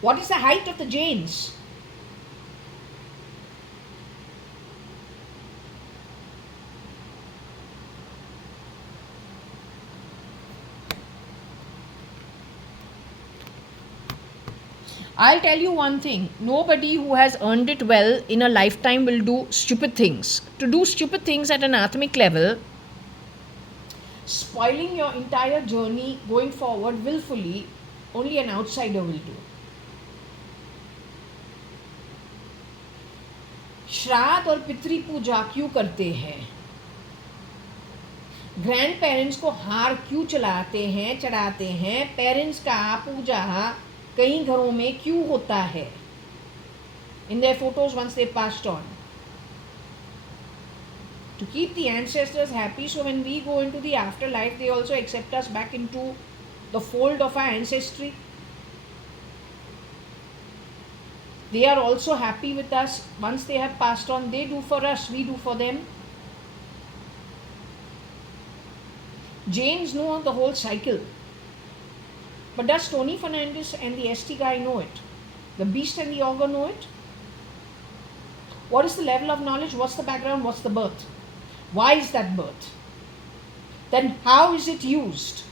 What is the height of the Jains? I'll tell you one thing, nobody who has earned it well in a lifetime will do stupid things. To do stupid things at an atomic level, spoiling your entire journey going forward willfully, only an outsider will do. श्राद्ध और पितृ पूजा क्यों करते हैं? Grand parents को हार क्यों चढ़ाते हैं? पेरेंट्स का पूजा कई घरों में क्यों होता है? In their photos once they passed on, to keep the ancestors happy, so when we go into the afterlife they also accept us back into the fold of our ancestry. They are also happy with us once they have passed on. They do for us, we do for them. Jains know the whole cycle, but does Tony Fernandez and the ST guy know it? The beast and the ogre know it? What is the level of knowledge? What's the background? What's the birth? Why is that birth? Then how is it used?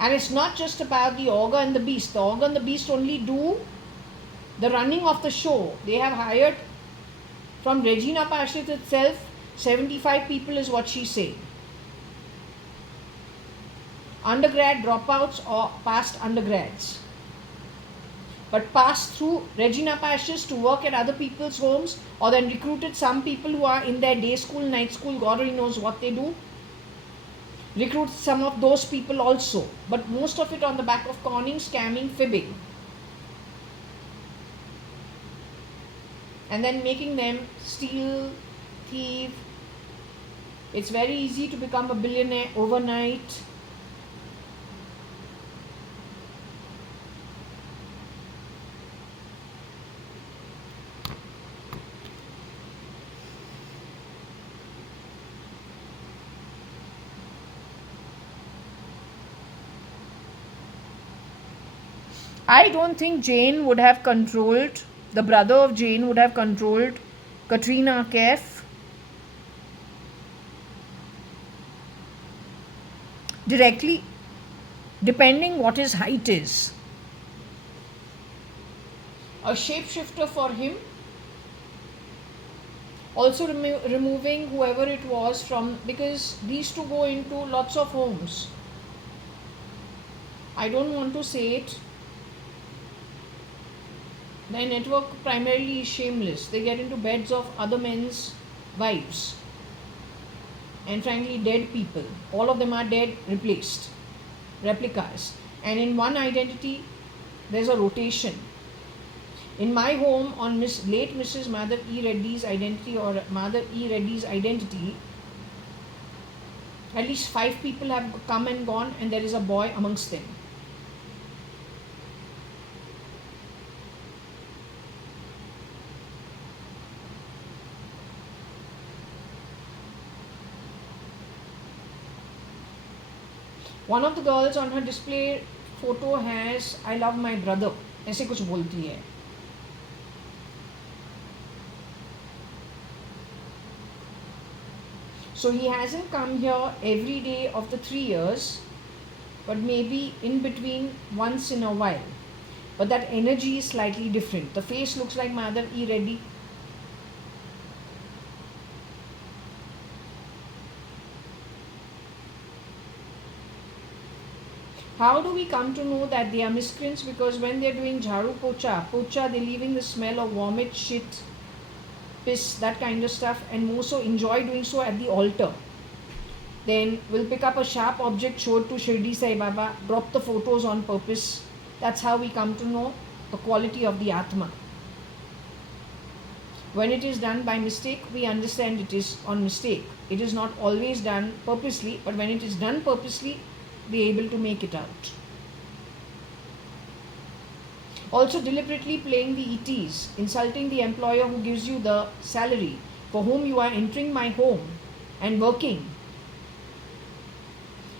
And it's not just about the ogre and the beast. The ogre and the beast only do the running of the show. They have hired from Regina Paschet itself 75 people is what she said. Undergrad dropouts or past undergrads, but passed through Regina Paschet to work at other people's homes, or then recruited some people who are in their day school, night school, God only knows what they do. Recruit some of those people also, but most of it on the back of conning, scamming, fibbing, and then making them steal, thief. It's very easy to become a billionaire overnight. I don't think Jane would have controlled, the brother of Jane would have controlled Katrina Kaif directly, depending what his height is. A shapeshifter for him, also removing whoever it was from, because these two go into lots of homes. I don't want to say it. Their network primarily is shameless. They get into beds of other men's wives and frankly dead people. All of them are dead, replaced, replicas. And in one identity, there's a rotation. In my home, on late Mrs. Mother E. Reddy's identity, or Mother E. Reddy's identity, at least 5 people have come and gone, and there is a boy amongst them. One of the girls on her display photo has "I love my brother" ऐसे कुछ बोलती है. So he hasn't come here every day of the 3 years, but maybe in between once in a while. But that energy is slightly different. The face looks like Mother E. Reddy. How do we come to know that they are miscreants? Because when they're doing jharu pocha, they're leaving the smell of vomit, shit, piss, that kind of stuff, and more so enjoy doing so at the altar. Then we'll pick up a sharp object, show it to Shirdi Sai Baba, drop the photos on purpose. That's how we come to know the quality of the Atma. When it is done by mistake, we understand it is on mistake. It is not always done purposely, but when it is done purposely, we are able to make it out. Also deliberately playing the ETs, insulting the employer who gives you the salary, for whom you are entering my home and working.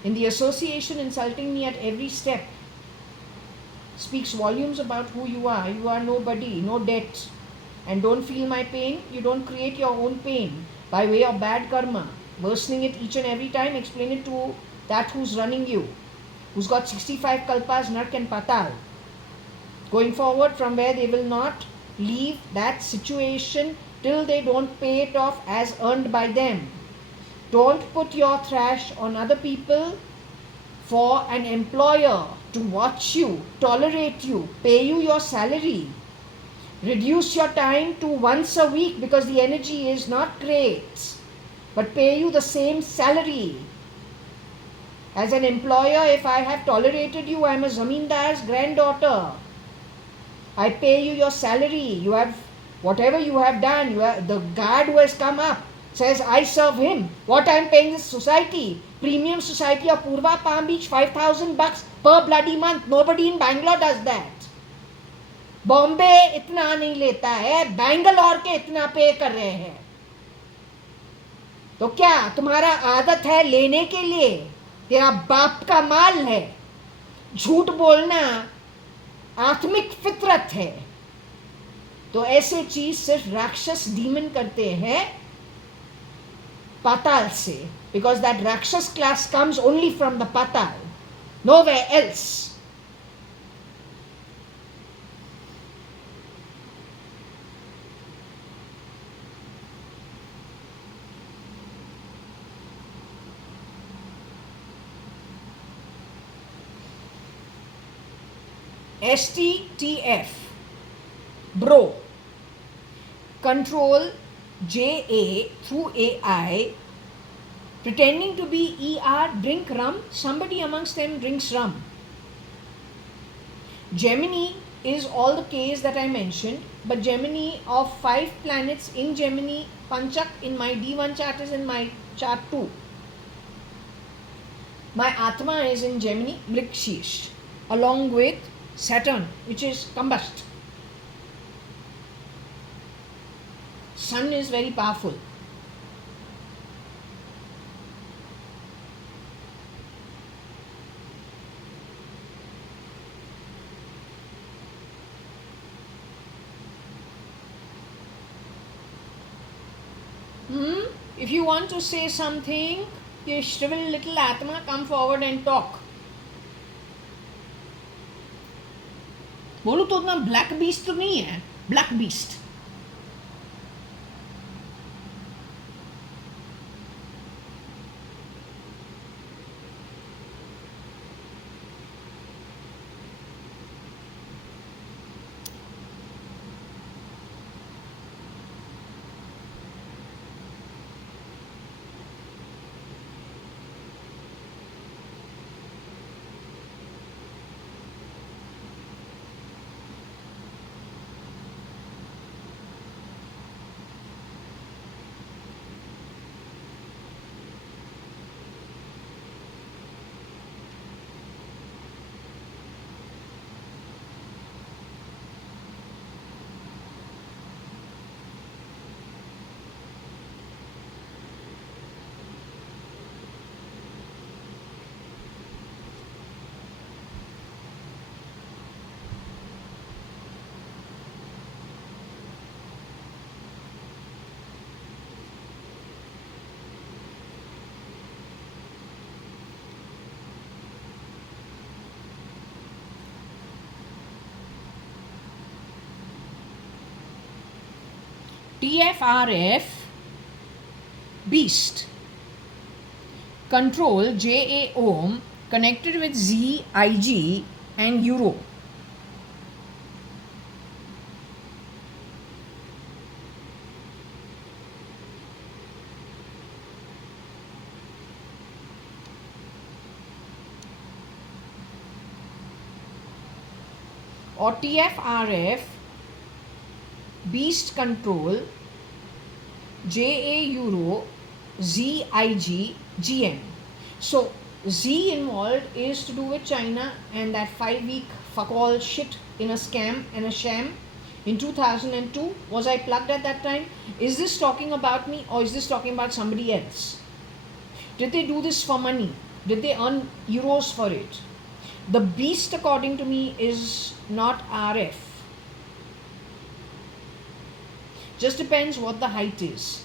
In the association, insulting me at every step speaks volumes about who you are. You are nobody, no debt. And don't feel my pain. You don't create your own pain by way of bad karma, worsening it each and every time. Explain it to that who's running you, who's got 65 kalpas, nark and patal. Going forward from where they will not leave that situation till they don't pay it off as earned by them. Don't put your thrash on other people for an employer to watch you, tolerate you, pay you your salary. Reduce your time to once a week because the energy is not great, but pay you the same salary. As an employer, if I have tolerated you, I am a zamindar's granddaughter. I pay you your salary. You have whatever you have done. The guard who has come up says I serve him. What I am paying this society, premium society of Purva Palm Beach, $5,000 per bloody month. Nobody in Bangalore does that. Bombay इतना नहीं लेता है, बैंगलोर के इतना पे कर रहे हैं. तो क्या तुम्हारा आदत है लेने के लिए? तेरा बाप का माल है. झूठ बोलना आत्मिक फितरत है. तो ऐसे चीज सिर्फ राक्षस डीमन करते हैं पाताल से, because that rakshas class comes only from the Patal, nowhere else. STTF, bro, control JA through AI, pretending to be ER, drink rum. Somebody amongst them drinks rum. Gemini is all the Ks that I mentioned, but Gemini of 5 planets in Gemini, Panchak in my D1 chart is in my chart too. My Atma is in Gemini, Mrikshish, along with Saturn, which is combust. Sun is very powerful. If you want to say something, you shriveled little Atma, come forward and talk. बोलो तो उतना black beast तो नहीं है, black beast. TFRF, beast, control JA ohm connected with Z, IG and Euro. Or TFRF, beast control JA Euro, ZIG, GM. So Z involved is to do with China and that 5-week fuck all shit in a scam and a sham in 2002. Was I plugged at that time? Is this talking about me or is this talking about somebody else? Did they do this for money? Did they earn euros for it? The beast, according to me, is not RF. Just depends what the height is.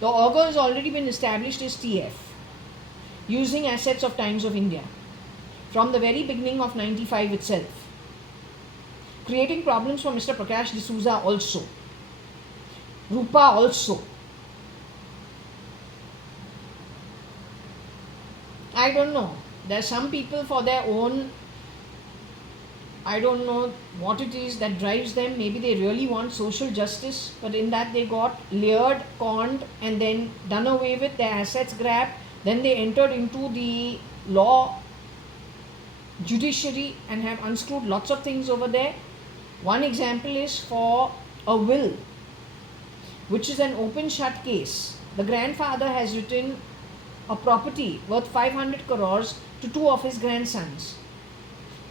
The auger has already been established as TF, using assets of Times of India from the very beginning of 95 itself, creating problems for Mr. Prakash D'Souza also, Rupa also. I don't know. There are some people for their own I don't know what it is that drives them. Maybe they really want social justice, but in that they got lured, conned, and then done away with, their assets grabbed. Then they entered into the law judiciary and have unscrewed lots of things over there. One example is for a will, which is an open shut case. The grandfather has written a property worth 500 crores to two of his grandsons.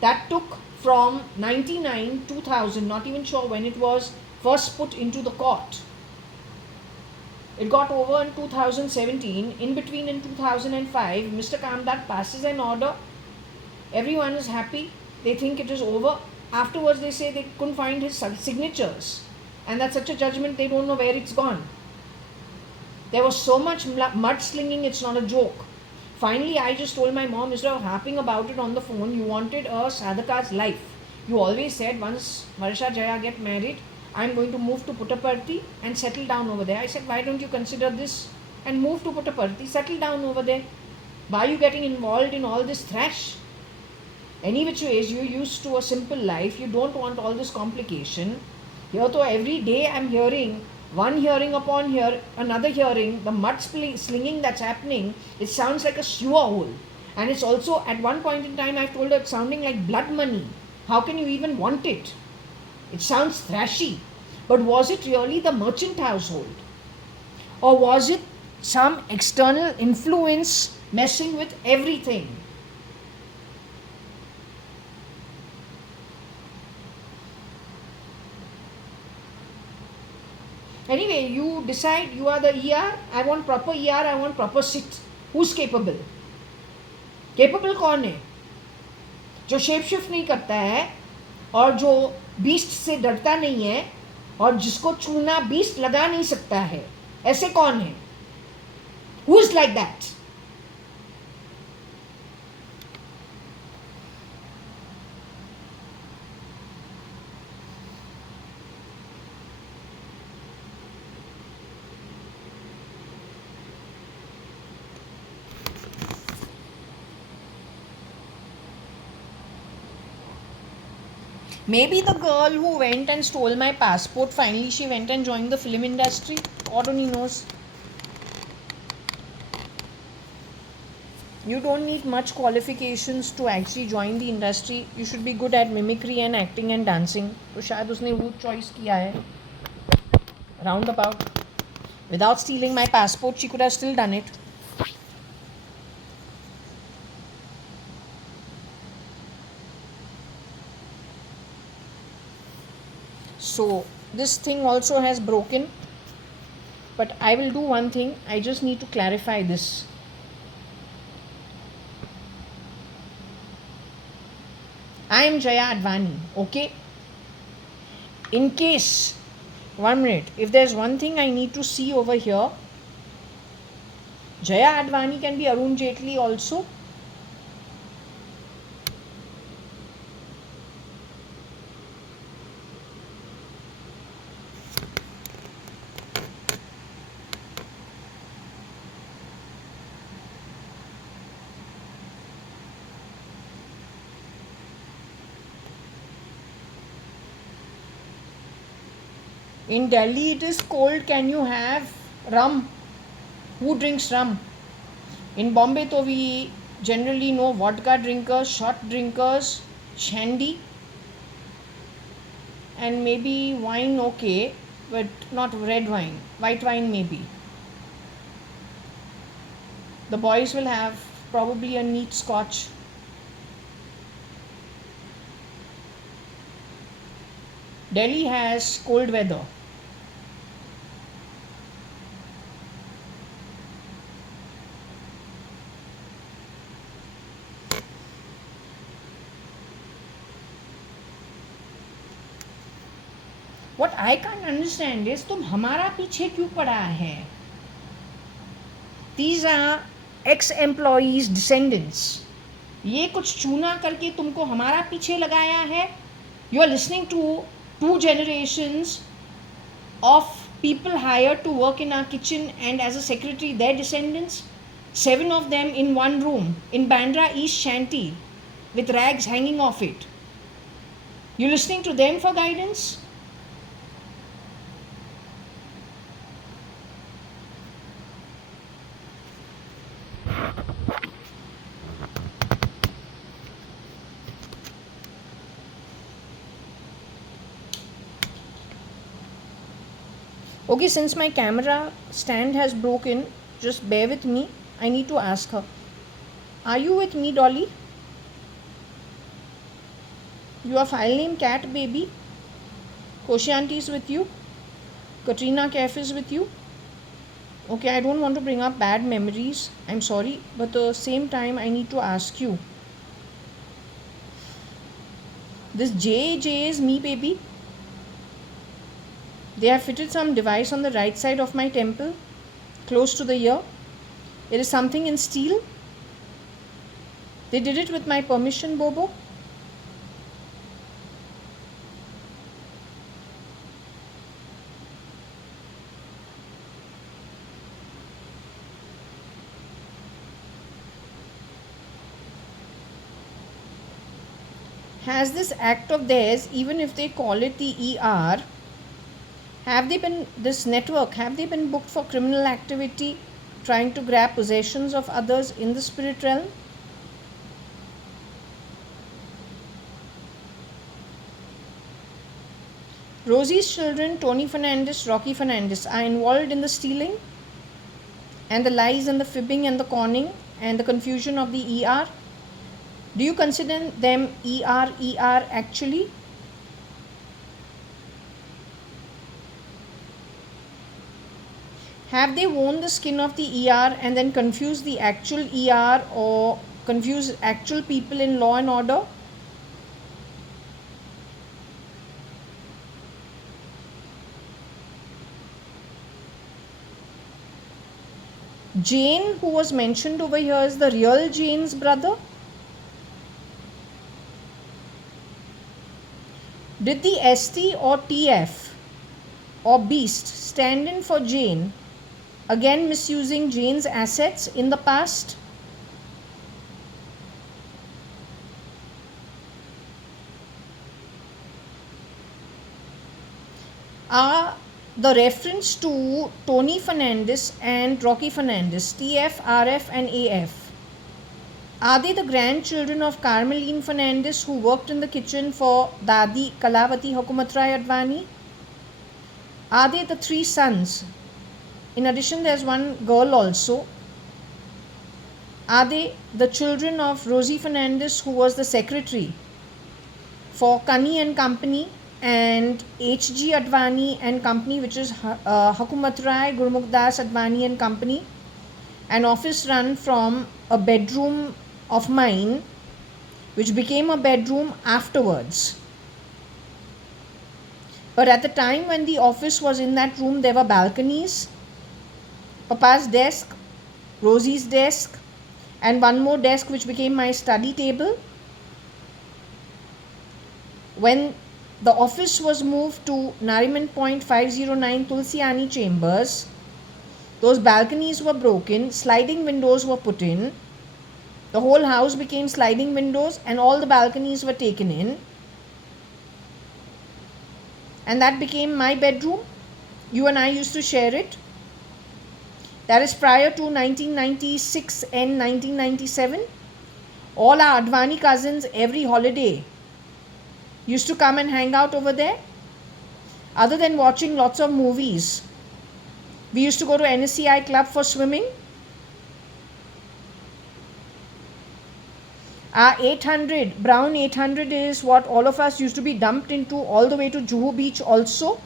That took from 99, 2000, not even sure when it was first put into the court. It got over in 2017. In between, in 2005, Mr. Kamdat passes an order. Everyone is happy. They think it is over. Afterwards, they say they couldn't find his signatures. And that's such a judgment, they don't know where it's gone. There was so much mudslinging, it's not a joke. Finally, I just told my mom, instead of harping about it on the phone, you wanted a sadhaka's life. You always said, once Varsha Jaya get married, I'm going to move to Puttaparthi and settle down over there. I said, why don't you consider this and move to Puttaparthi, settle down over there? Why are you getting involved in all this thrash? Any which ways, you're used to a simple life. You don't want all this complication. Here, though, every day I'm hearing one hearing upon here, another hearing, the mud slinging that's happening, it sounds like a sewer hole. And it's also, at one point in time, I told her it's sounding like blood money. How can you even want it? It sounds thrashy. But was it really the merchant household? Or was it some external influence messing with everything? Anyway, you decide, you are the ER, I want proper ER, I want proper sit. Who's capable? Capable कौन है? जो shape shift नहीं करता है और जो beast से डरता नहीं है और जिसको चूना बीस्ट लगा नहीं सकता है, ऐसे कौन है? Who is like that? Maybe the girl who went and stole my passport, finally she went and joined the film industry. God only knows. You don't need much qualifications to actually join the industry. You should be good at mimicry and acting and dancing. तो शायद उसने वो choice किया है. Roundabout. Without stealing my passport, she could have still done it. So this thing also has broken, but I will do one thing. I just need to clarify this. I am JAYA.ADVANI, okay? In case, 1 minute, if there's one thing I need to see over here, JAYA.ADVANI can be Arun Jaitley also. In Delhi it is cold. Can you have rum? Who drinks rum? In Bombay, though, we generally know vodka drinkers, shot drinkers, shandy, and maybe wine, okay, but not red wine. White wine maybe. The boys will have probably a neat scotch. Delhi has cold weather. What I can't understand is तुम हमारा पीछे क्यों पड़ा है? These are ex-employees descendants. ये कुछ चूना करके तुमको हमारा पीछे लगाया है. You are listening to 2 generations of people hired to work in our kitchen and as a secretary, their descendants. 7 of them in one room in Bandra East Shanty with rags hanging off it. You listening to them for guidance? Okay, since my camera stand has broken, just bear with me. I need to ask her. Are you with me, Dolly? Your file name Cat Baby? Koshi Auntie is with you? Katrina Kef is with you? Okay, I don't want to bring up bad memories. I'm sorry, but at the same time, I need to ask you. This J is me, baby. They have fitted some device on the right side of my temple, close to the ear. It is something in steel. They did it with my permission, Bobo. Has this act of theirs, even if they call it the ER, have they been booked for criminal activity, trying to grab possessions of others in the spirit realm? Rosie's children, Tony Fernandez, Rocky Fernandez, are involved in the stealing and the lies and the fibbing and the conning and the confusion of the ER. Do you consider them ER actually? Have they worn the skin of the ER and then confused the actual ER or confused actual people in law and order? Jane, who was mentioned over here, is the real Jane's brother. Did the ST or TF or Beast stand in for Jane, again misusing Jane's assets in the past? Are the reference to Tony Fernandez and Rocky Fernandez, TF, RF and AF, are they the grandchildren of Carmeline Fernandez who worked in the kitchen for Dadi Kalavati JAYA.ADVANI? Are they the three sons? In addition, there's one girl also. Are they the children of Rosie Fernandez, who was the secretary for Kani and Company and HG Advani and Company, which is Hukumat Rai Gurmukh Das Advani and Company, an office run from a bedroom of mine, which became a bedroom afterwards. But at the time when the office was in that room, there were balconies, Papa's desk, Rosie's desk, and one more desk which became my study table. When the office was moved to Nariman Point 509 Tulsiani Chambers, those balconies were broken, sliding windows were put in. The whole house became sliding windows and all the balconies were taken in. And that became my bedroom. You and I used to share it. That is prior to 1996 and 1997. All our Advani cousins every holiday used to come and hang out over there. Other than watching lots of movies, we used to go to NSCI club for swimming. Our 800, brown 800 is what all of us used to be dumped into all the way to Juhu Beach also.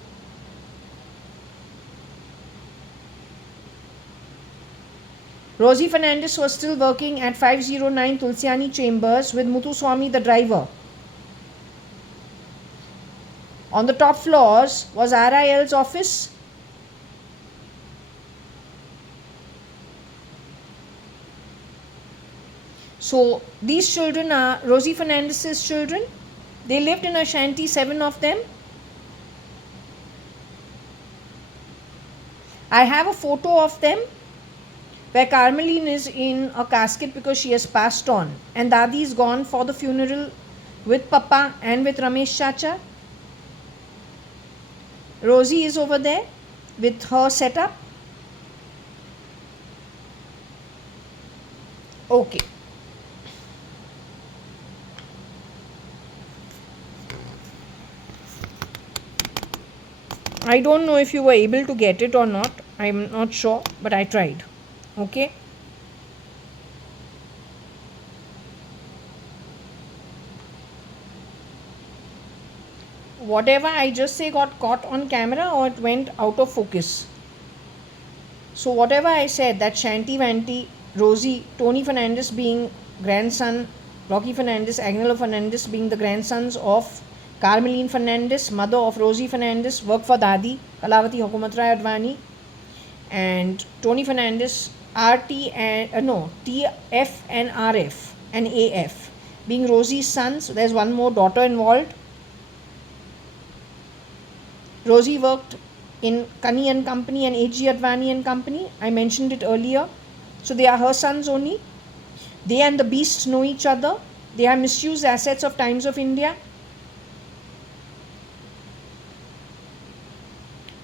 Rosie Fernandez was still working at 509 Tulsiani Chambers with Muthu Swami the driver. On the top floors was RIL's office. So these children are Rosie Fernandez's children. They lived in a shanty, 7 of them. I have a photo of them where Carmeline is in a casket because she has passed on, and Dadi is gone for the funeral with Papa and with Ramesh Chacha. Rosie is over there with her setup. Okay. I don't know if you were able to get it or not. I'm not sure, but I tried. Okay. Whatever I just say got caught on camera or it went out of focus. So whatever I said, that Shanti Vanti, Rosie, Tony Fernandez being grandson, Rocky Fernandez, Agnello Fernandez being the grandsons of Carmeline Fernandez, mother of Rosie Fernandez, work for Dadi, Kalavati JAYA.ADVANI, and Tony Fernandez, RT and TF and RF and AF being Rosie's sons. So there's one more daughter involved. Rosie worked in Kani and Company and H.G. Advani and Company. I mentioned it earlier. So they are her sons only. They and the beasts know each other. They have misused assets of Times of India.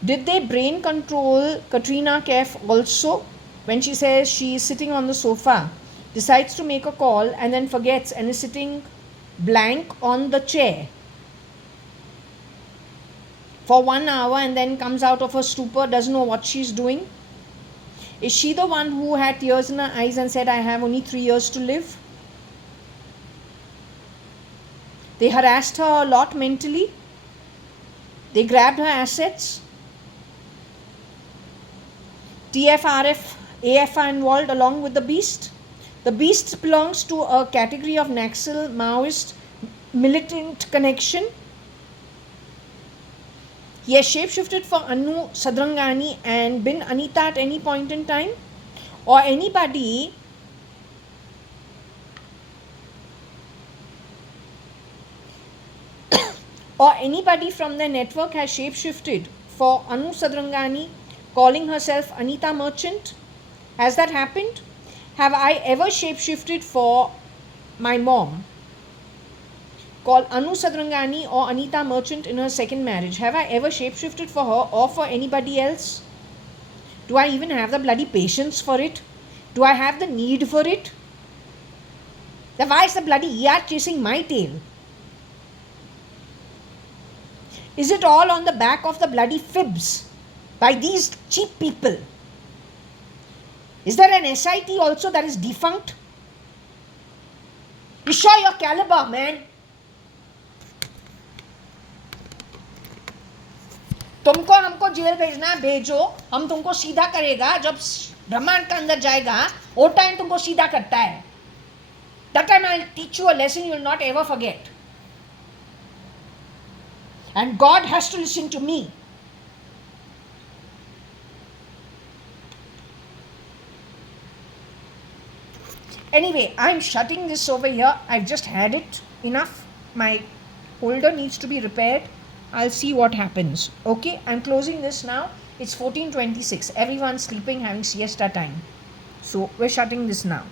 Did they brain control Katrina Kaif also when she says she is sitting on the sofa, decides to make a call and then forgets and is sitting blank on the chair for 1 hour and then comes out of her stupor, doesn't know what she's doing? Is she the one who had tears in her eyes and said, I have only 3 years to live? They harassed her a lot mentally. They grabbed her assets. TFRF, AF are involved along with the beast. The beast belongs to a category of Naxal Maoist militant connection. He has shapeshifted for Anu Sadrangani and been Anita at any point in time, or anybody from their network has shapeshifted for Anu Sadrangani, calling herself Anita Merchant. Has that happened? Have I ever shapeshifted for my mom, called Anu Sadrangani or Anita Merchant in her second marriage? Have I ever shapeshifted for her or for anybody else? Do I even have the bloody patience for it? Do I have the need for it? Then why is the bloody ER chasing my tail? Is it all on the back of the bloody fibs by these cheap people? Is there an SIT also that is defunct? You show your caliber, man. तुमको हमको jail भेजना है, भेजो, हम तुमको सीधा करेगा. जब ब्रह्मांड के अंदर जाएगा वो टाइम तुमको सीधा करता है. That time I'll teach you a lesson you will not ever forget. And God has to listen to me. Anyway, I'm shutting this over here. I've just had it enough. My holder needs to be repaired. I'll see what happens. Okay, I'm closing this now. It's 14:26. Everyone's sleeping, having siesta time. So we're shutting this now.